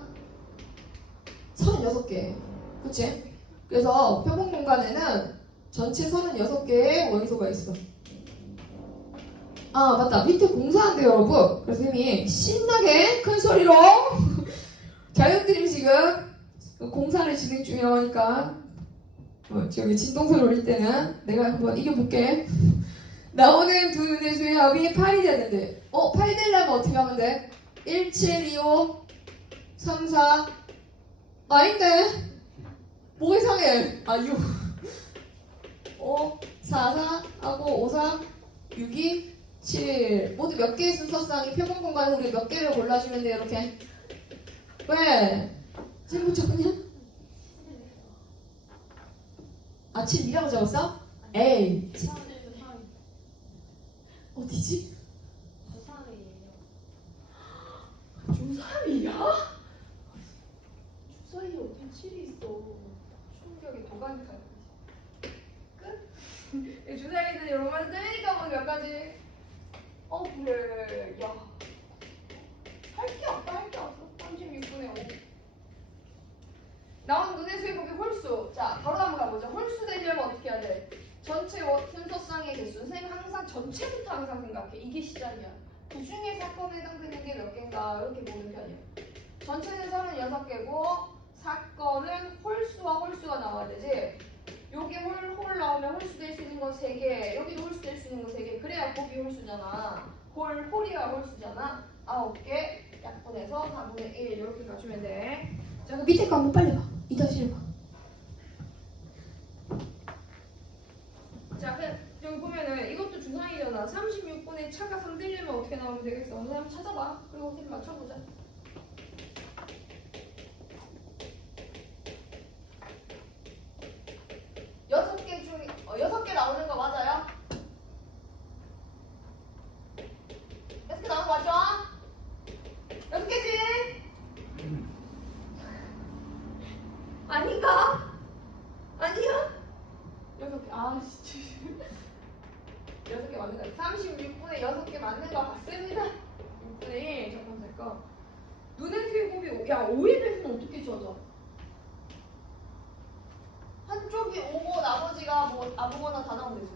36개. 그치? 그래서 표본 공간에는 전체 36개의 원소가 있어. 아 맞다, 밑에 공사한대요 여러분. 그래서 선생님이 신나게 큰 소리로 자녀들이 지금 공사를 진행 중이라니까 저기 진동소리 올릴 때는 내가 한번 이겨볼게. 나오는 두 눈의 수의 합이 8이 되는데 8 되려면 어떻게 하면 돼? 1, 7, 2, 5, 3, 4 아닌데? 뭐가 이상해? 6 5, 4, 4 하고 5, 3, 6, 2, 7 모두 몇 개의 순서상이 표본 공간을 우리 몇 개를 골라주면 돼요 이렇게. 왜? 잘 못 적었냐? 7이라고 적었어? 에이 어디지? 중3이야? 중3이 어디 7이 있어. 충격이 도가니까. 끝? 중3이들 여러분 뜨니까 뭐 몇 가지. 그래. 야. 할 게 없다, 할 게 없어. 36분의 5. 나온 눈의 수의 곱이 홀수. 자, 바로 한번 가보죠. 홀수 되려면 어떻게 해야 돼? 전체 순서쌍의 개수. 선생님 항상 전체부터 항상 생각해. 이게 시작이야. 그 중에 사건에 해당되는 게 몇 개인가 이렇게 보는 편이에요. 전체는 36개고 사건은 홀수와 홀수가 나와야 되지. 여기 홀 나오면 홀수 될 수 있는 건 3개, 여기도 홀수 될 수 있는 건 3개. 그래야 곱이 홀수잖아. 홀이야 홀수잖아. 9개 약분해서 4분의 1 이렇게 가주면 돼. 자, 그 밑에 거 한번 빨리 봐. 2-1 봐. 자, 그냥 여기 보면은 이것도 중상이잖아. 36분의 차가 3 되려면 어떻게 나오면 되겠어? 오늘 한번 찾아봐. 그리고 어떻게 맞춰보자. 여섯 개 중, 6개 나오는 거 맞아요? 6개 나오는 거 맞죠? 6개지? 아닌가? 아니야? 6개, 진짜. 6개 맞는 거 36분의 6개 맞는 거 같습니다. 6분의 1 잠깐 될까? 눈의 수의 곱이 5의 배수는 어떻게 찾아? 한쪽이 5고 나머지가 뭐 아무거나 다 나오면 되지.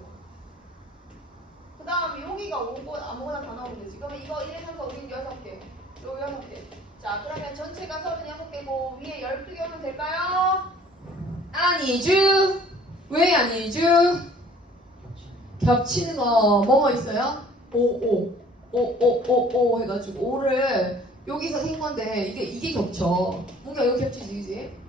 그 다음 여기가 5고 아무거나 다 나오면 되지. 그러면 이거 1, 2, 3, 4, 5, 6, 6개. 요 6개. 자, 그러면 전체가 36개고 위에 12개 오면 될까요? 아니죠. 왜 아니죠? 겹치는 거 뭐뭐 있어요? 5 해가지고 5를 여기서 생 건데 이게 겹쳐. 뭔가 여기 겹치지, 그지?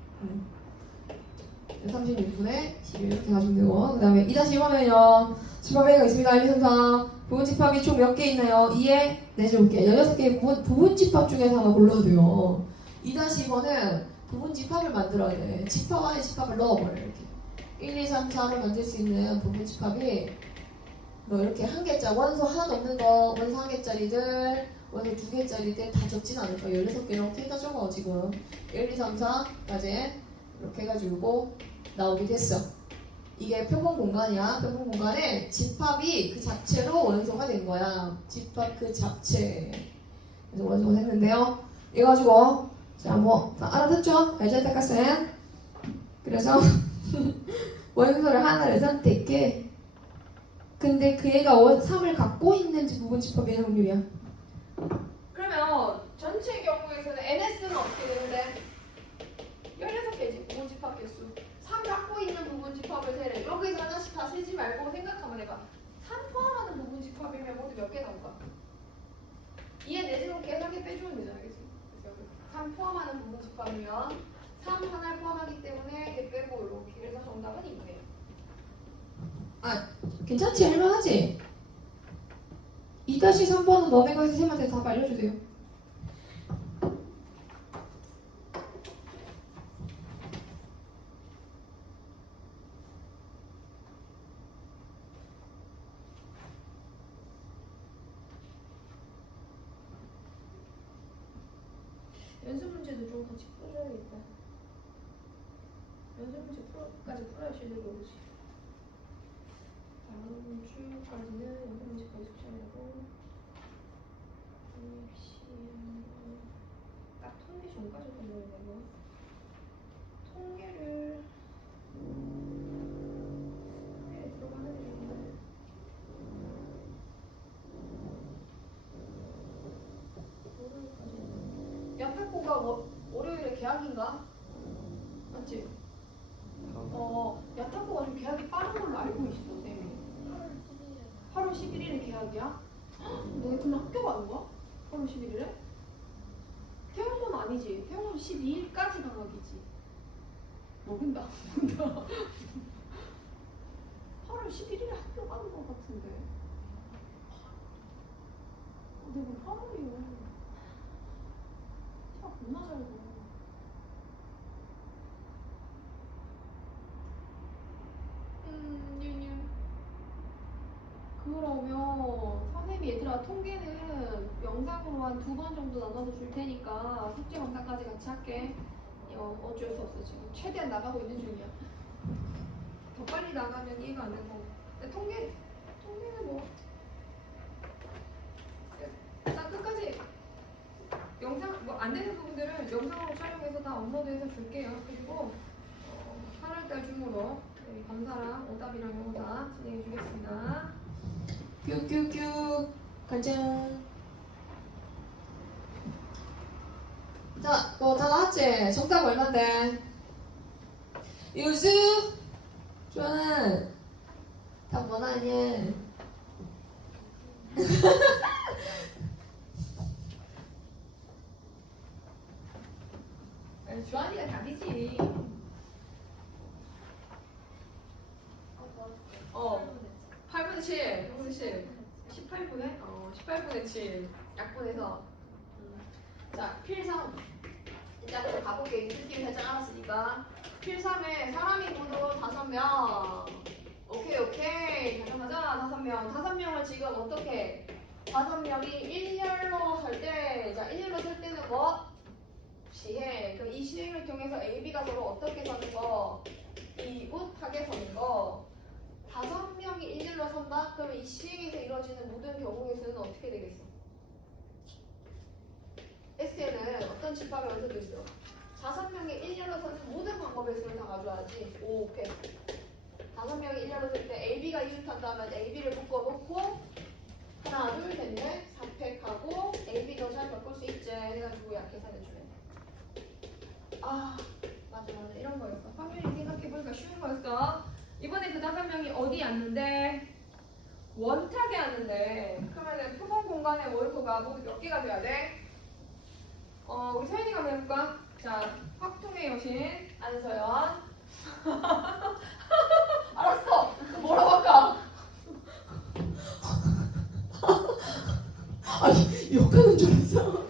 36분의 11 이렇게 가시면 되고, 그 다음에 2-1번은요 집합A가 있습니다. 1, 2, 3, 4 부분집합이 총 몇 개 있나요? 2에 4개 16개의 부분집합 중에서 하나 골라도 돼요. 2-2번은 부분집합을 만들어야 돼. 집합 안에 집합을 넣어버려. 이렇게 1, 2, 3, 4를 만들 수 있는 부분집합이 뭐 이렇게 한 개짜리, 원소 하나도 없는 거, 원소 한 개짜리들, 원소 2개짜리들 다 적진 않을 거예요. 16개랑 테이다 적어 지금 1, 2, 3, 4까지 이렇게 해가지고 나오게 됐어. 이게 평분 공간이야. 평분 공간에 집합이 그 자체로 원소가 된 거야. 집합 그 자체. 그래서 원소가 됐는데요. 이거 가지고 자, 뭐 알아듣죠? 알죠? 닦았어요? 그래서 원소를 하나를 선택해. 근데 그 애가 3을 갖고 있는지 부분 집합의 확률이야. 그러면 전체 경우에서는 NS는 어떻게 되는데? 16개지 부분 집합 개수. 3 갖고 있는 부분 집합을 세래. 여기서 하나씩 다 세지 말고 생각하면 해봐. 3 포함하는 부분 집합이면 모두 몇 개 나올까? 2에 4제곱개 3개 빼주면 되잖아, 그치? 그래서 3 포함하는 부분 집합이면 3 하나를 포함하기 때문에 걔 빼고 이렇게. 그래서 정답은 2분의 1. 괜찮지? 할만하지? 2-3번은 너네가 선생님한테 답 알려주세요. 연습 문제도 좀 같이 풀어줘야겠다. 연습 문제까지 풀어야 제대로 오지. 다음 주까지는 연습 문제까지 숙제하고 딱 통계 전까지 끝내야 되고 통계를 들어가는 게 야타코가 월요일에 계약인가? 맞지? 야타코가 좀 계약이 빠른 걸로 알고 있어, 쌤이. 8월 11일에 계약이야? 너네 그럼 학교 가는 거야? 8월 11일에? 태영은 아니지. 태영은 12일까지 방학이지. 먹인다. 8월 11일에 학교 가는 거 같은데. 근데 왜 8월이야? 시간 겁나 잘 가. 그러면 선생님이 얘들아 통계는 영상으로 한 2번 정도 나눠서 줄 테니까 숙제 검사까지 같이 할게. 어쩔 수 없어 지금 최대한 나가고 있는 중이야. 더 빨리 나가면 이해가 안 될 거고. 근데 통계는 뭐 나 끝까지 영상 뭐 안 되는 부분들은 영상으로 촬영해서 다 업로드해서 줄게요. 그리고 8월달 중으로 검사랑 오답이랑 이런 거 다 진행해 주겠습니다. 뀨뀨뀨 간장. 자, 뭐 다 나왔지? 정답 얼만데? 유주 좋아는 답 뭐나냐? 주한이가 답이지. 8분의 7, 8분의 7, 18분의? 18분의 7 약분해서 자, 필삼 일단 좀 가볼게. 느낌 살짝 알았으니까 필삼에 사람이 구도 5명. 오케이 가자 5명. 5명을 지금 어떻게 5명이 일렬로 설 때, 자 일렬로 설 때는 뭐? 시행. 그럼 이 시행을 통해서 A, B가 서로 어떻게 서는 거? 이웃하게 서는 거. 5명이 일렬로 선다? 그러면 이 시행에서 이루어지는 모든 경우의 수는 어떻게 되겠어? S에는 어떤 집합의 원소도 있어? 5명이 일렬로 서는 모든 방법의 수를 다 가져와야지. 오, 오케이. 5명이 일렬로 설 때 A, B가 이웃한다면 A, B를 묶어놓고 하나, 둘, 셋, 넷, 4팩하고 A, B도 잘 바꿀 수 있지. 해가지고 약 계산해주면. 맞아. 이런 거였어. 확률이 생각해보니까 쉬운 거였어. 이번에 그 5명이 어디 앉는데? 원탁에 앉는데. 그러면은 표본 공간의 월수가 모두 몇 개가 돼야 돼? 우리 서연이가 한번 해볼까? 자, 확통의 여신 안서연. 알았어. 뭐라고 할까? 아니, 욕하는 줄 알았어.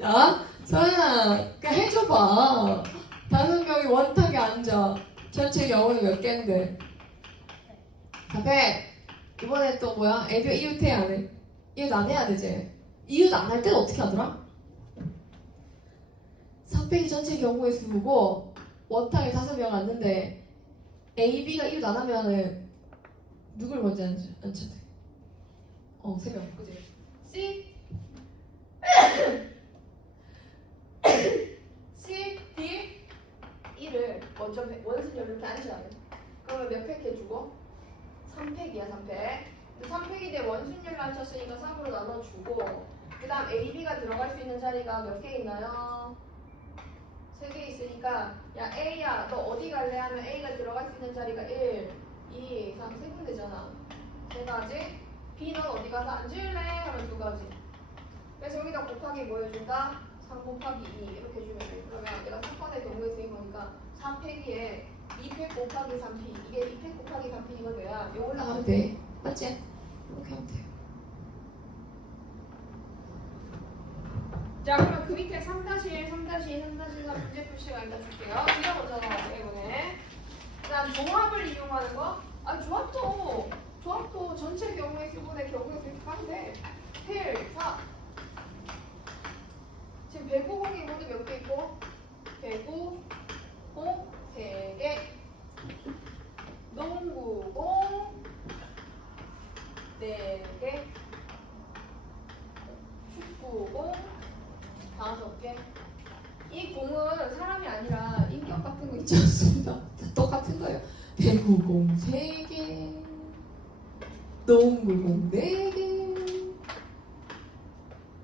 자, 서연아, 그냥 해줘봐. 5명이 원탁에 앉아. 전체 경우는 몇 개인데? 400. 이번에 또 뭐야? 애교 이웃해야 안 해? 이웃 안 해야 되지? 이웃 안 할 때는 어떻게 하더라? 400이 전체 경우의 수고 원탁에 5명 앉는데 A, B가 이웃 안 하면은 누굴 먼저 앉혀야 돼? 3명. 그지? C C, D 1을 먼저 원순열로 이렇게 앉혀야 돼. 그러면 몇 팩 해주고? 3팩이야 3팩. 3팩이 돼 원순열로 앉혔으니까 3으로 나눠주고 그 다음 A, B가 들어갈 수 있는 자리가 몇 개 있나요? 3개 있으니까 야 A야 너 어디 갈래? 하면 A가 들어갈 수 있는 자리가 1, 2, 3, 3군데잖아. 3가지. B는 어디 가서 앉을래? 하면 2가지. 그래서 여기다 곱하기 뭐 해준다? 3 곱하기 2 이렇게 해주면 돼. 그러면 내가 3번의 경우에 쓰인 거니까 3팩이에 2팩 곱하기 3P 이게 2팩 곱하기 3P가 돼야 이거 올라가면 돼. 맞지? 이렇게 하면 돼. 자 그러면 그 밑에 3-1, 3-2, 3-3 문제 풀 시간 일단 줄게요. 이거 먼저 나와요 이번에. 그 다음 종합을 이용하는 거. 조합도 전체 경우의 수분의 경우의 수 이렇게 하면 돼. 필, 4 지금 배구공이 모두 몇 개 있고? 배구공 3개 농구공 4개 축구공 5개. 이 공은 사람이 아니라 인격 같은 거 있지 않습니다. 다 똑같은 거예요. 배구공 3개 농구공 4개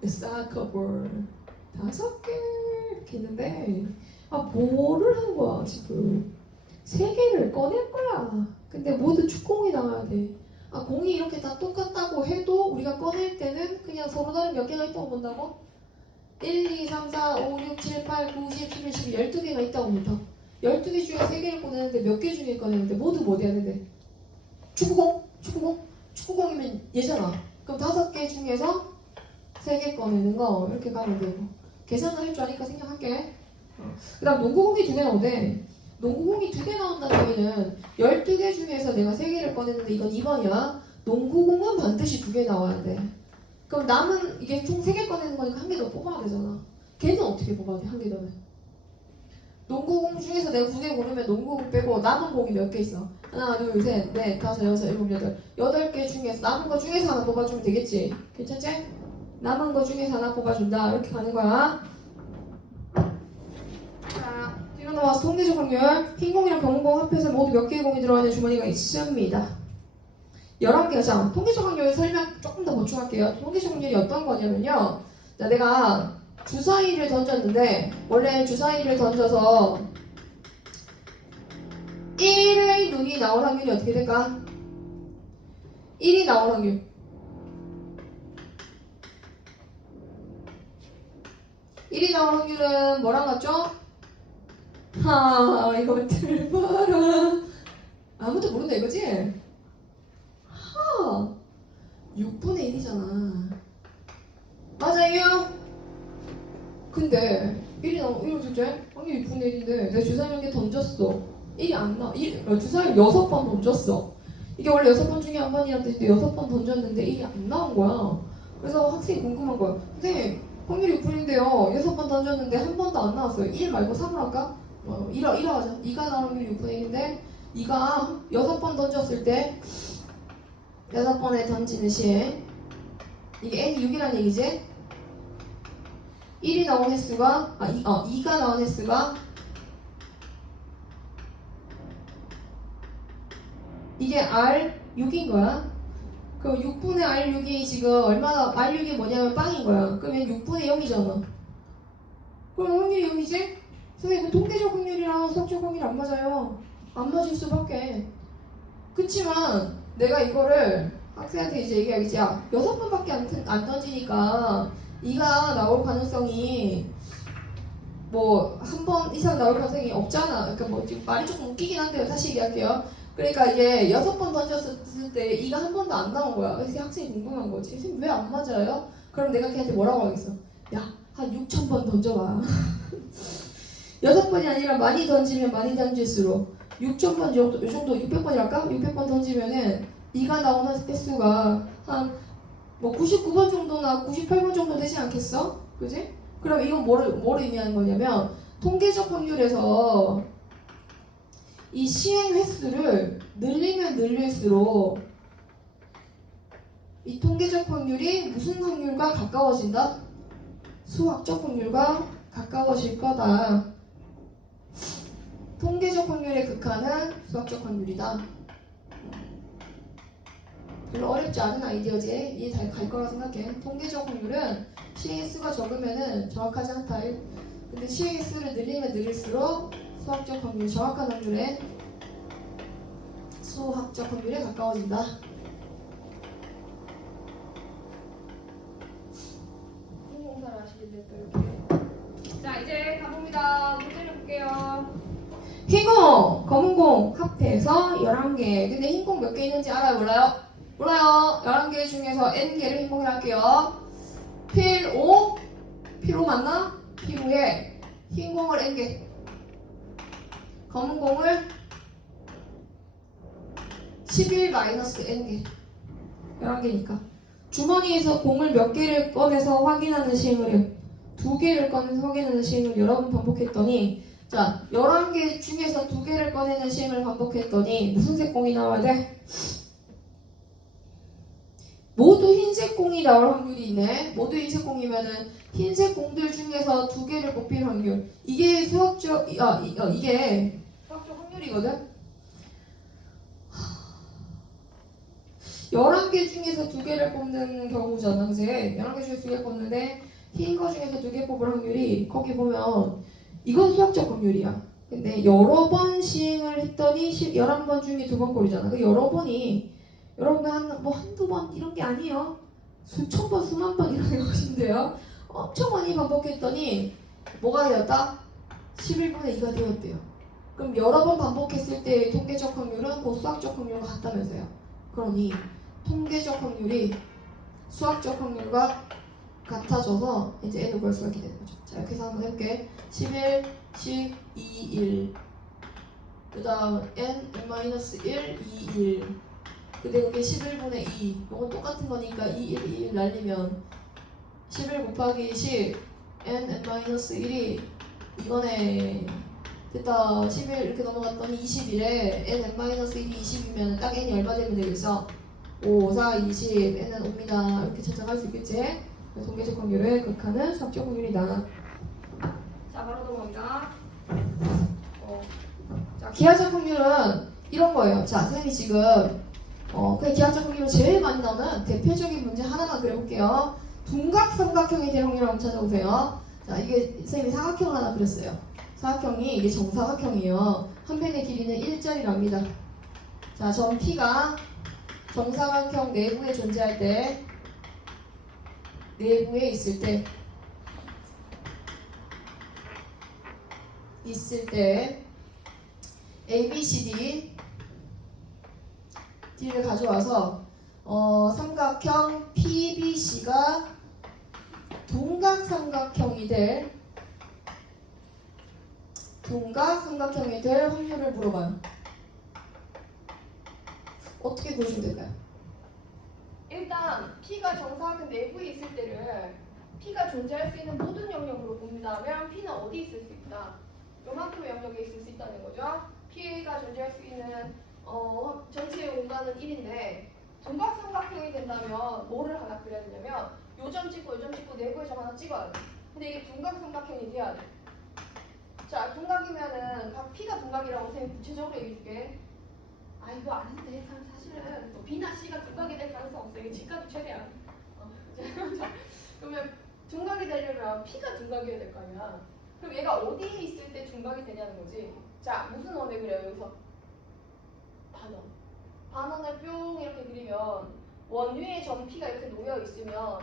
사커볼 5개 이렇게 있는데 뭐를 하는 거야 지금 3개를 꺼낼 거야. 근데 모두 축공이 나와야 돼. 공이 이렇게 다 똑같다고 해도 우리가 꺼낼 때는 그냥 서로 다른 몇 개가 있다고 본다고? 1, 2, 3, 4, 5, 6, 7, 8, 9, 10, 11, 12 12개가 있다고 본다. 12개 중에 3개를 꺼내는데 몇 개 중에 꺼내는데 모두 뭐 돼야 되는데? 축구공이면 얘잖아. 그럼 5개 중에서 3개 꺼내는 거 이렇게 가면 되고. 계산을 할 줄 아니까 생각할게. 그 다음 농구공이 2개 나오는데 농구공이 2개 나온다는 얘기는 12개 중에서 내가 3개를 꺼냈는데 이건 2번이야. 농구공은 반드시 2개 나와야 돼. 그럼 남은 이게 총 3개 꺼내는 거니까 1개 더 뽑아야 되잖아. 걔는 어떻게 뽑아야 돼? 1개 더는. 농구공 중에서 내가 2개 고르면 농구공 빼고 남은 공이 몇 개 있어? 하나, 둘, 셋, 넷, 다섯, 여섯, 일곱, 여덟. 8개 중에서 남은 거 중에서 하나 뽑아주면 되겠지? 괜찮지? 남은 거 중에서 하나 뽑아준다. 이렇게 가는 거야. 자, 뒤로 넘어가서 통계적 확률. 흰 공이랑 검은 공 합해서 모두 몇 개의 공이 들어가는 주머니가 있습니다. 11개가. 자, 통계적 확률 설명 조금 더 보충할게요. 통계적 확률이 어떤 거냐면요. 자, 내가 주사위를 던졌는데 원래 주사위를 던져서 1의 눈이 나올 확률이 어떻게 될까? 1이 나올 확률. 1이 나올 확률은 뭐랑 같죠? 이것들 봐라. 아무도 모른다 이거지? 6분의 1이잖아. 맞아요? 근데 1이 나오면 1을 줄게? 확률 6분의 1인데 내가 주사위 한 개 던졌어. 1이 안 나와. 주사위를 6번 던졌어. 이게 원래 6번 중에 한 번이란 뜻인데 6번 던졌는데 1이 안 나온 거야. 그래서 학생이 궁금한 거야. 선생님 확률이 6분인데요 6번 던졌는데 한 번도 안 나왔어요. 1 말고 3을 할까? 1 하자. 2가 나온 확률이 6분의 1인데 2가 6번 던졌을 때 6번에 던지는 시에 이게 n이 6이라는 얘기지? 1이 나온 횟수가 2가 나온 횟수가 이게 R6인 거야. 그럼 6분의 R6이 지금 얼마나 R6이 뭐냐면 빵인 거야. 그러면 6분의 0이잖아. 그럼 확률이 0이지? 선생님 그 통계적 확률이랑 수학적 확률이 안 맞아요. 안 맞을 수밖에. 그치만 내가 이거를 학생한테 이제 얘기하겠지. 6번밖에 안 던지니까 2가 나올 가능성이 뭐 한 번 이상 나올 가능성이 없잖아. 그러니까 뭐 지금 말이 조금 웃기긴 한데요. 다시 얘기할게요. 그러니까 이게 6번 던졌을 때 2가 한 번도 안 나온 거야. 그래서 학생이 궁금한 거지. 선생님 왜 안 맞아요? 그럼 내가 걔한테 뭐라고 하겠어? 야, 한 6,000번 던져봐. 6번이 아니라 많이 던지면 많이 던질수록 6,000번 정도, 이 정도 600번이랄까? 600번 던지면은 2가 나오는 횟수가 한 뭐 99번 정도나 98번 정도 되지 않겠어? 그지? 그럼 이건 뭐를 의미하는 거냐면 통계적 확률에서 이 시행 횟수를 늘리면 늘릴수록 이 통계적 확률이 무슨 확률과 가까워진다? 수학적 확률과 가까워질 거다. 통계적 확률의 극한은 수학적 확률이다. 별로 어렵지 않은 아이디어지. 이해 잘 갈 거라 생각해. 통계적 확률은 시행 횟수가 적으면은 정확하지 않다. 근데 시행 횟수를 늘리면 늘릴수록 수학적 확률, 정확한 확률에 수학적 확률에 가까워진다. 공사를 하시는데 또 이렇게. 자, 이제 가봅니다. 문제를 볼게요. 흰공, 검은공 합해서 11개. 근데 흰공 몇 개 있는지 알아요? 몰라요? 몰라요. 11개 중에서 n개를 흰공이라 할게요. 필 5? 필 5 맞나? 필 5에 흰공을 n개, 검은공을 11-n개. 11개니까. 주머니에서 공을 몇 개를 꺼내서 확인하는 시행을 해요. 2개를 꺼내서 확인하는 시행을 여러 번 반복했더니, 자, 11개 중에서 2개를 꺼내는 시행을 반복했더니 무슨 색 공이 나와야 돼? 모두 흰색 공이 나올 확률이 있네. 모두 흰색 공이면은 흰색 공들 중에서 2개를 뽑힐 확률. 이게 수학적, 이게 수학적 확률이거든? 11개 중에서 2개를 뽑는 경우잖아, 그지? 11개 중에서 2개 뽑는데 흰 거 중에서 2개 뽑을 확률이 거기 보면 이건 수학적 확률이야. 근데 여러 번 시행을 했더니 11번 중에 2번 꼴이잖아. 그 여러 번이 여러분들 한두 번 이런 게 아니에요. 수천 번, 수만 번 이런 것인데요. 엄청 많이 반복했더니 뭐가 되었다? 11분의 2가 되었대요. 그럼 여러 번 반복했을 때 통계적 확률은 그 수학적 확률과 같다면서요. 그러니 통계적 확률이 수학적 확률과 같아져서 이제 n을 구할 수가 있게 되는 거죠. 자, 이렇게 해서 한번 해볼게. 11, 10, 2, 1. 그 다음 n-1, 2, 1. 근데 그게 11분의 2. 이건 똑같은 거니까 2, 1, 2, 1 날리면 11 곱하기 10 n-1이 이거네. 됐다. 11 이렇게 넘어갔더니 21에 n-1이 20이면 딱 n이 얼마 되면 되겠어? 5, 4, 20, n은 5입니다. 이렇게 찾아갈 수 있겠지? 통계적 확률을 극하는 수학적 확률이다. 자, 바로 넘어갑니다. 자, 기하적 확률은 이런 거예요. 자, 선생님이 지금 그 기하적 확률은 제일 많이 나오는 대표적인 문제 하나만 그려볼게요. 둔각삼각형에 대한 확률 한번 찾아보세요. 자, 이게 선생님이 사각형을 하나 그렸어요. 사각형이 이게 정사각형이에요. 한 편의 길이는 1짜리랍니다. 자, 점 P가 정사각형 내부에 존재할 때, 내부에 있을 때 A, B, C, D를 가져와서 삼각형 PBC가 둔각삼각형이 될 확률을 물어봐요. 어떻게 구하시면 될까요? 일단 P가 정사각형 내부에 있을 때를 P가 존재할 수 있는 모든 영역으로 본다면 P는 어디 있을 수 있다? 요만큼의 영역에 있을 수 있다는 거죠. P가 존재할 수 있는 전체 공간은 1인데 둔각삼각형이 된다면 뭐를 하나 그려야 되냐면 요 점 찍고 요 점 찍고 내부에 점 하나 찍어야 돼. 근데 이게 둔각삼각형이 돼야 돼. 자, 둔각이면은 각 P가 둔각이라고 선생님 구체적으로 얘기해줄게. 아, 이거 아닌데 사실은 B나 C가 둔각이 될 가능성 없어. 이게 직각이 최대한. 그러면 둔각이 되려면 P가 둔각이어야 될 거 아니야. 그럼 얘가 어디에 있을 때 둔각이 되냐는 거지. 자, 무슨 원을 그려요 여기서? 반원. 반원을 뿅 이렇게 그리면 원 위에 점 P가 이렇게 놓여 있으면 요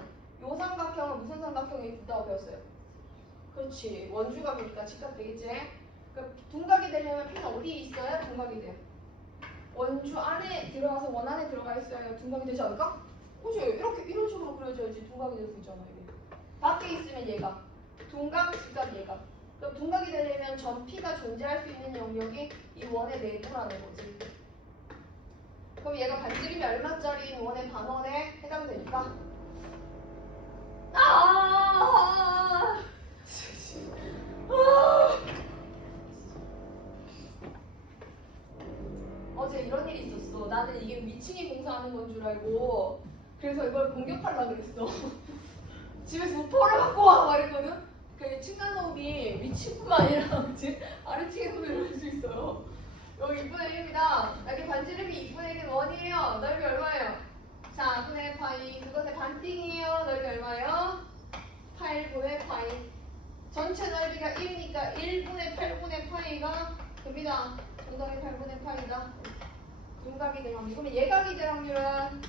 삼각형은 무슨 삼각형이 있다고 배웠어요? 그렇지. 원주각이니까 직각 되겠지? 그러니까 둔각이 되려면 P는 어디에 있어야 둔각이 돼요? 원주 안에 들어가서 원 안에 들어가 있어야 둔각이 되지 않을까? 그치? 이런 식으로 그려져야지 둔각이 될 수 있잖아. 이게. 밖에 있으면 얘가 둔각, 직각 얘가. 그럼 둔각이 되려면 점 P가 존재할 수 있는 영역이 이 원의 내부라는 거지. 그럼 얘가 반지름이 얼마짜리 원의 반원에 해당되니까? 어제 이런 일이 있었어. 나는 이게 위층이 공사하는 건 줄 알고 그래서 이걸 공격하려고 그랬어. 집에서 우포를 갖고 와 말했거든. 그 층간호흡이 위층뿐만 아니라 그치? 아래층에서도 이럴 수 있어요. 여기 2분의 1입니다. 여기 반지름이 2분의 1은 원이에요. 넓이 얼마예요? 자, 분의 파이. 그것의 반띵이에요. 넓이 얼마예요? 8분의 파이. 전체 넓이가 1이니까 1분의 8분의 파이가 됩니다. 정답이 8분의 파이다. 둔각이 될 확률. 그러면 예각이 될 확률은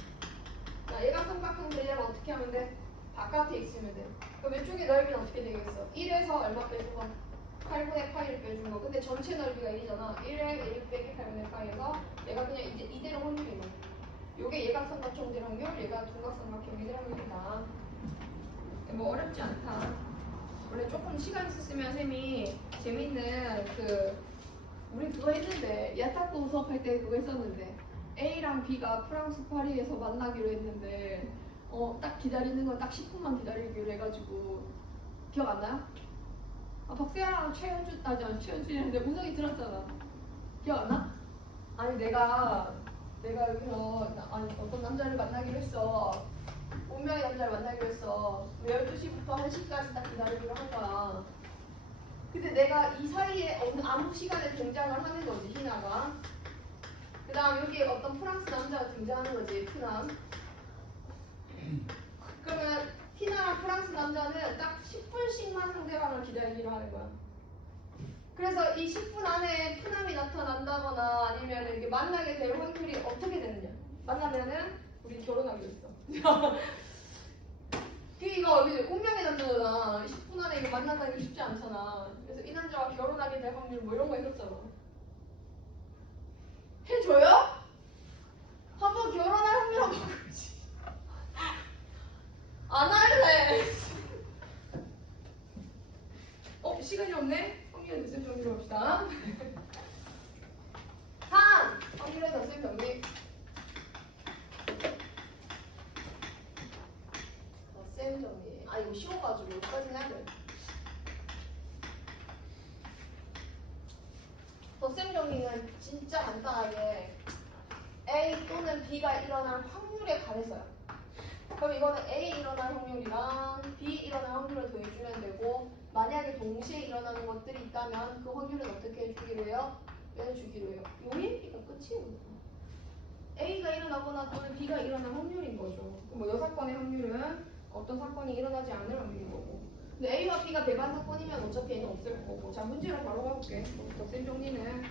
자, 예각 삼각형 되려면 어떻게 하면 돼? 바깥에 있으면 돼. 그럼 이쪽의 넓이는 어떻게 되겠어? 1에서 얼마 빼준 거? 8분의 파이를 빼준 거. 근데 전체 넓이가 1이잖아. 1에 1 빼기 8분의 파이에서 얘가 그냥 이대로 확률이 돼. 요게 예각 삼각형 될 확률, 얘가 둔각 삼각형이 될 확률이다. 뭐 어렵지 않다. 원래 조금 시간 있었으면 쌤이 재밌는 우리 그거 했는데 야탁도 수업할 때 그거 했었는데 A랑 B가 프랑스 파리에서 만나기로 했는데 딱 기다리는 건 딱 10분만 기다리기로 해가지고 기억 안 나요? 박세아랑 최현준이었는데 우석이 들었잖아. 기억 안 나? 아니 내가 여기서 어떤 남자를 만나기로 했어. 운명의 남자를 만나기로 했어. 12시부터 1시까지 딱 기다리기로 한 거야. 근데 내가 이 사이에 아무 시간에 등장을 하는 거지, 희나가. 다음 여기 어떤 프랑스 남자가 등장하는 거지. 프남. 그러면 티나랑 프랑스 남자는 딱 10분씩만 상대방을 기다리기로 하는 거야. 그래서 이 10분 안에 프남이 나타난다거나 아니면 이렇게 만나게 될 확률이 어떻게 되느냐. 만나면은 우리 결혼하기로 했어. 이거 운명의 남자잖아. 10분 안에 이거 만난다는 게 쉽지 않잖아. 그래서 이 남자와 결혼하게 될 확률 뭐 이런 거 있었잖아. 해줘요? 한번 결혼할 확률 한번 보지. 안 할래. 시간이 없네? 확률 덧셈 정리로 합시다. 3. 확률의 덧셈 정리. 덧셈 정리. 이거 쉬워가지고 여기까지 해야 돼. 덧셈 정리는 진짜 간단하게 A 또는 B가 일어날 확률에 관해서요. 그럼 이거는 A 일어날 확률이랑 B 일어날 확률을 더해주면 되고, 만약에 동시에 일어나는 것들이 있다면 그 확률은 어떻게 해주기로 해요? 빼주기로 해요. 요 얘기가 끝이에요. A가 일어나거나 또는 B가 일어날 확률인 거죠. 그럼 이 사건의 확률은 어떤 사건이 일어나지 않을 확률인 거고. 근데 A와 B가 배반 사건이면 어차피 A는 없을 거고. 자, 문제로 바로 가볼게. 덧셈 정리는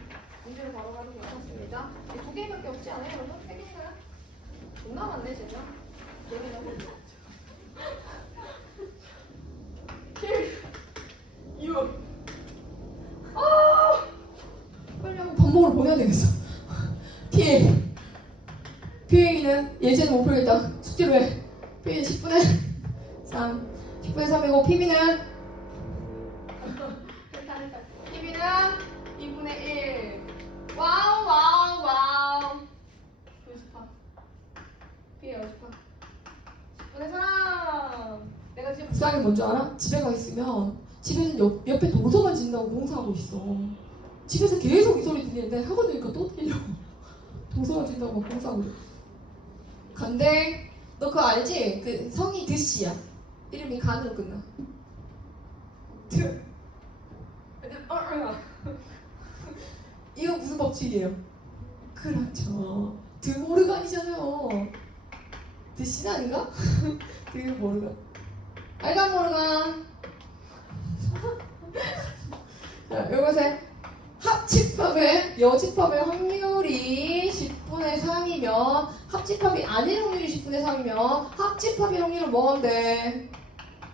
문제로 바로 가도 괜찮습니다. 2개밖에 없지 않아요? 여러분? 3개인가요? 존나 많네, 제가. 여기다 보자. 7, 6. 빨리 하고 밥 먹으러 보내야 되겠어. PA는 예제는 못 풀겠다. 숙제로 해. PA는 10분에 3. 10분에 3이고 PB는 PB는 2분의 1. 와우. 교집합. PA 교집합. 10분의 3. 내가 지금 불쌍한 게 뭔지 알아? 집에 가 있으면 집에는 옆에 도서관 짓는다고 공사하고 있어. 집에서 계속 이 소리 들리는데 학원 오니까 또 들려. 도서관 짓는다고 공사하고 있어. 근데 너 그거 알지? 그 성이 드씨야. 이름이 간으로 끝나. 이거 무슨 법칙이에요? 그렇죠. 드모르간이잖아요. 드씨는 아닌가? 드모르간. 알간 모르간. 자, 요것에 합집합의 여집합의 확률이 10분의 3이면 합집합이 아닌 확률이 10분의 3이면 합집합의 확률은 뭐인데?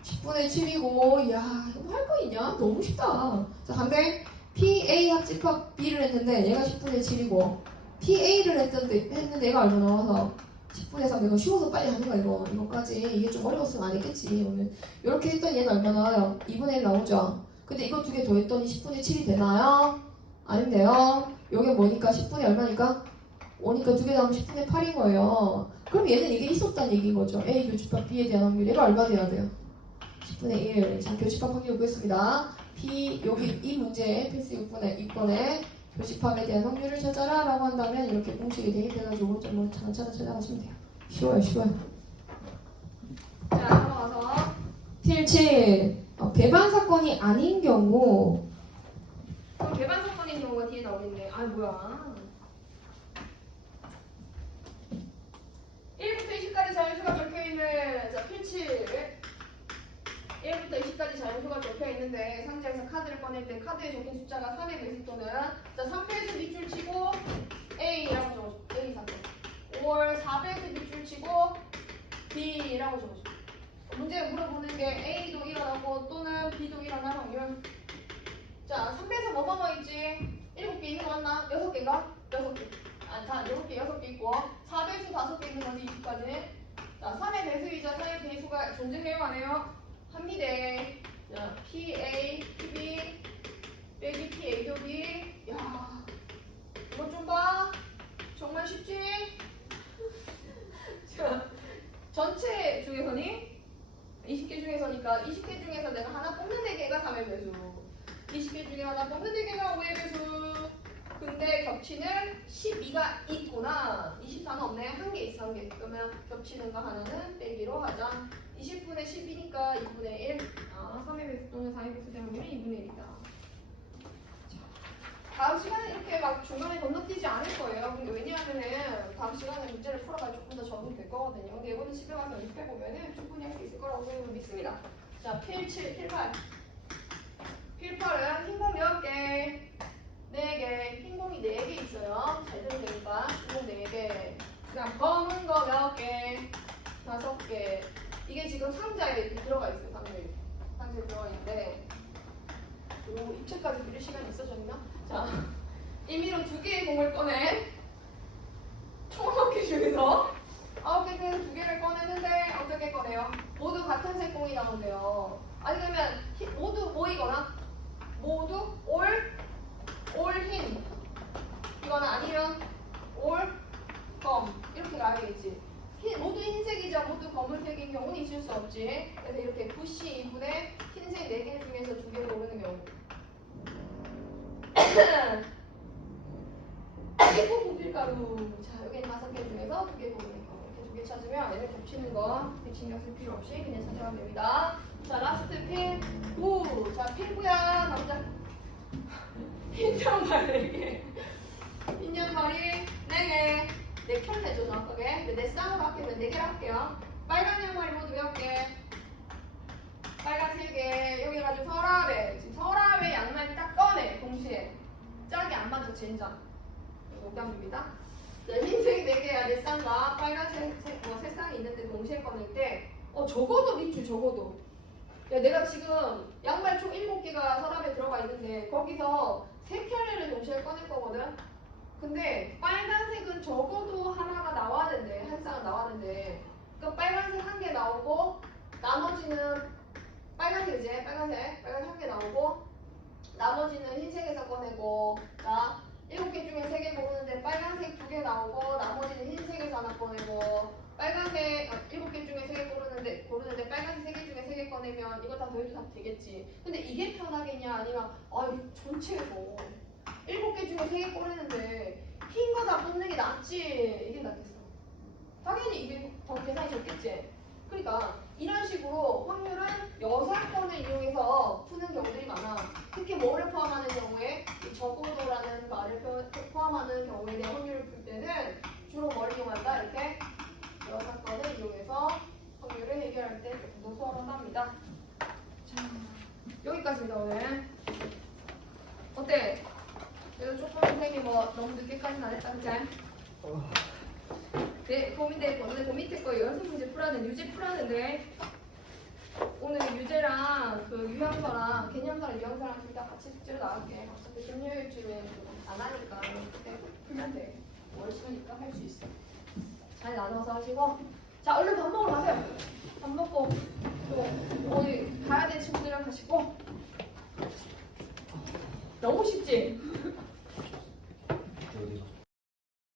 10분의 7이고, 이야, 이거 뭐 할 거 있냐? 너무 쉽다. 자, 근데 PA 합집합 B를 했는데 얘가 10분의 7이고 PA를 했는데 얘가 얼마 나와서 10분의 3. 이거 쉬워서 빨리 하는 거야, 이거까지. 이게 좀 어려웠으면 안 했겠지. 오늘 이렇게 했더니 얘는 얼마 나와요? 2분의 1 나오죠. 근데 이거 두 개 더했더니 10분의 7이 되나요? 아닌데요. 요게 뭐니까 10분의 얼마니까? 5니까 두 개 더하면 10분의 8인 거예요. 그럼 얘는 이게 있었다는 얘기인 거죠. A 교집합 B에 대한 확률. 얘가 얼마 돼야 돼요? 10분의 1. 자, 교집합 확률 보겠습니다. B, 여기 이 문제에 필수 6번에 교집합에 대한 확률을 찾아라 라고 한다면 이렇게 공식이 대입해가지고 오른쪽으로 차근차근 찾아가시면 돼요. 쉬워요. 자, 넘어가서 7. 배반 사건이 아닌 경우. 그럼 배반 사건인 경우가 뒤에 나오겠네. 뭐야. 1부터 20까지 자연수가 적혀있는, 자, 필칠. 1부터 20까지 자연수가 적혀있는데 상자에서 카드를 꺼낼 때 카드에 적힌 숫자가 3의 배수 또는, 자, 3배수 밑줄 치고 A라고 적어줘. A 사건. 5월 4배수 밑줄 치고 B라고 적어줘. 문제 물어보는 게 A도 일어나고 또는 B도 일어날 확률. 자, 3배에서 뭐가 있지? 7개 있는 거 맞나? 6개인가? 6개. 다 6개, 6개 있고 4배수 5개 있는 거지, 20까지. 자, 3의 배수이자 4의 배수가 존재해요, 안 해요? 합니다. 자, PA, PB 빼기 PA 더비. 야, 이거 좀 봐. 정말 쉽지? 자, 전체 중에서니 20개 중에서니까 20개 중에서 내가 하나 뽑는 4개가 3의 배수, 20개 중에 하나 뽑는 4개가 5의 배수. 근데 겹치는 12가 있구나. 24는 없네. 한 개 있어, 한 개. 그러면 겹치는 거 하나는 빼기로 하자. 20분의 10이니까 2분의 1. 3의 배수 또는 4의 배수 된 확률이 2분의 1이다. 다음 시간에 이렇게 막 막 중간에 건너뛰지 않을 거예요. 근데 왜냐하면은 다음 시간에 문제를 풀어가 조금 더 적응될 거거든요. 근데 이거는 집에 가서 연습해보면은 충분히 할 수 있을 거라고 저는 믿습니다. 자, 필7, 필8. 필8은 흰공 몇 개? 4개. 흰공이 4개 있어요. 잘 들으면 되니까. 흰공 4개. 그 다음 검은 거 몇 개? 5개. 이게 지금 상자에 이렇게 들어가 있어요. 상자에 들어가 있는데 그리고 입체까지 그릴 시간이 있어졌나? 자, 임의로 2개의 공을 꺼내 총 9개 중에서 9개 중에서 2개를 꺼내는데 어떻게 꺼내요? 모두 같은 색 공이 나온대요. 아니면 모두 뭐이거나 모두 올 흰 이거나 아니면 올 검 이렇게 가야겠지. 모두 흰색이자 모두 검은색인 경우는 있을 수 없지. 그래서 이렇게 부시 2분의 흰색 4개 중에서 2개를 고르는 경우. 예쁜 밀가루. 자, 여기 5개 중에서 2개 고르는 경우. 이렇게 2개 찾으면 얘를 겹치는 거 신경 쓸 필요 없이 그냥 찾아가면 됩니다. 자, 라스트 필 9. 자, 필 9야. 남자. 흰 양말 4개. 흰 양말이 4개. 4켤 내죠, 정확하게. 근데 내 쌍으로 할게요. 4개를 할게요. 빨간 양말이 모두 몇 개? 빨간 3개. 여기 가지고 서랍에. 지금 서랍에 양말 딱 꺼내. 동시에. 짝이 안 맞아, 젠장. 농담입니다. 자, 흰색이 4개야. 내 쌍과 빨간색 세 쌍이 있는데 동시에 꺼낼 때, 적어도 밑줄, 적어도. 야, 내가 지금 양말 총 7개가 서랍에 들어가 있는데, 거기서 3켤레를 동시에 꺼낼 거거든? 근데 빨간색은 적어도 하나가 나와야 된대. 한 쌍은 나와야 된대. 그러니까 빨간색 1개 나오고 나머지는 빨간색이지. 빨간색 1개 나오고 나머지는 흰색에서 꺼내고. 자, 7개 중에 3개 고르는데 빨간색 2개 나오고 나머지는 흰색에서 하나 꺼내고. 빨간색 7개 중에 3개 고르는데 빨간색 3개 중에 3개 꺼내면 이거 다 더해도 다 되겠지. 근데 이게 편하겠냐 아니면 전체에서 7개 중에 3개 꺼내는데 흰 거 다 뽑는 게 낫지. 이게 낫겠어. 당연히 이게 더 계산이 적겠지. 그러니까 이런 식으로 확률은 6번을 이용해서 푸는 경우들이 많아. 특히 뭐를 포함하는 경우에 이 적어도라는 말을 포함하는 경우에 대한 확률을 풀 때는 주로 뭘 이용한다? 이렇게 6번을 이용해서 확률을 해결할 때 조금 더 수월하답니다. 자, 여기까지입니다 오늘. 어때? 그래도 조금 선생님이 너무 늦게까지는 안 했다, 그치? 네, 오늘 그 밑에 거 연습 문제 풀하는 유제 풀하는데 오늘 유제랑 그 유형서랑 개념서랑 유형서랑 둘 다 같이 숙제로 나갈게. 어차피 금요일쯤에 안 하니까 그때 풀면 돼. 월수니까 할 수 있어. 잘 나눠서 하시고. 자, 얼른 밥 먹으러 가세요. 밥 먹고 또 어디 가야 될 친구들이랑 가시고. 너무 쉽지?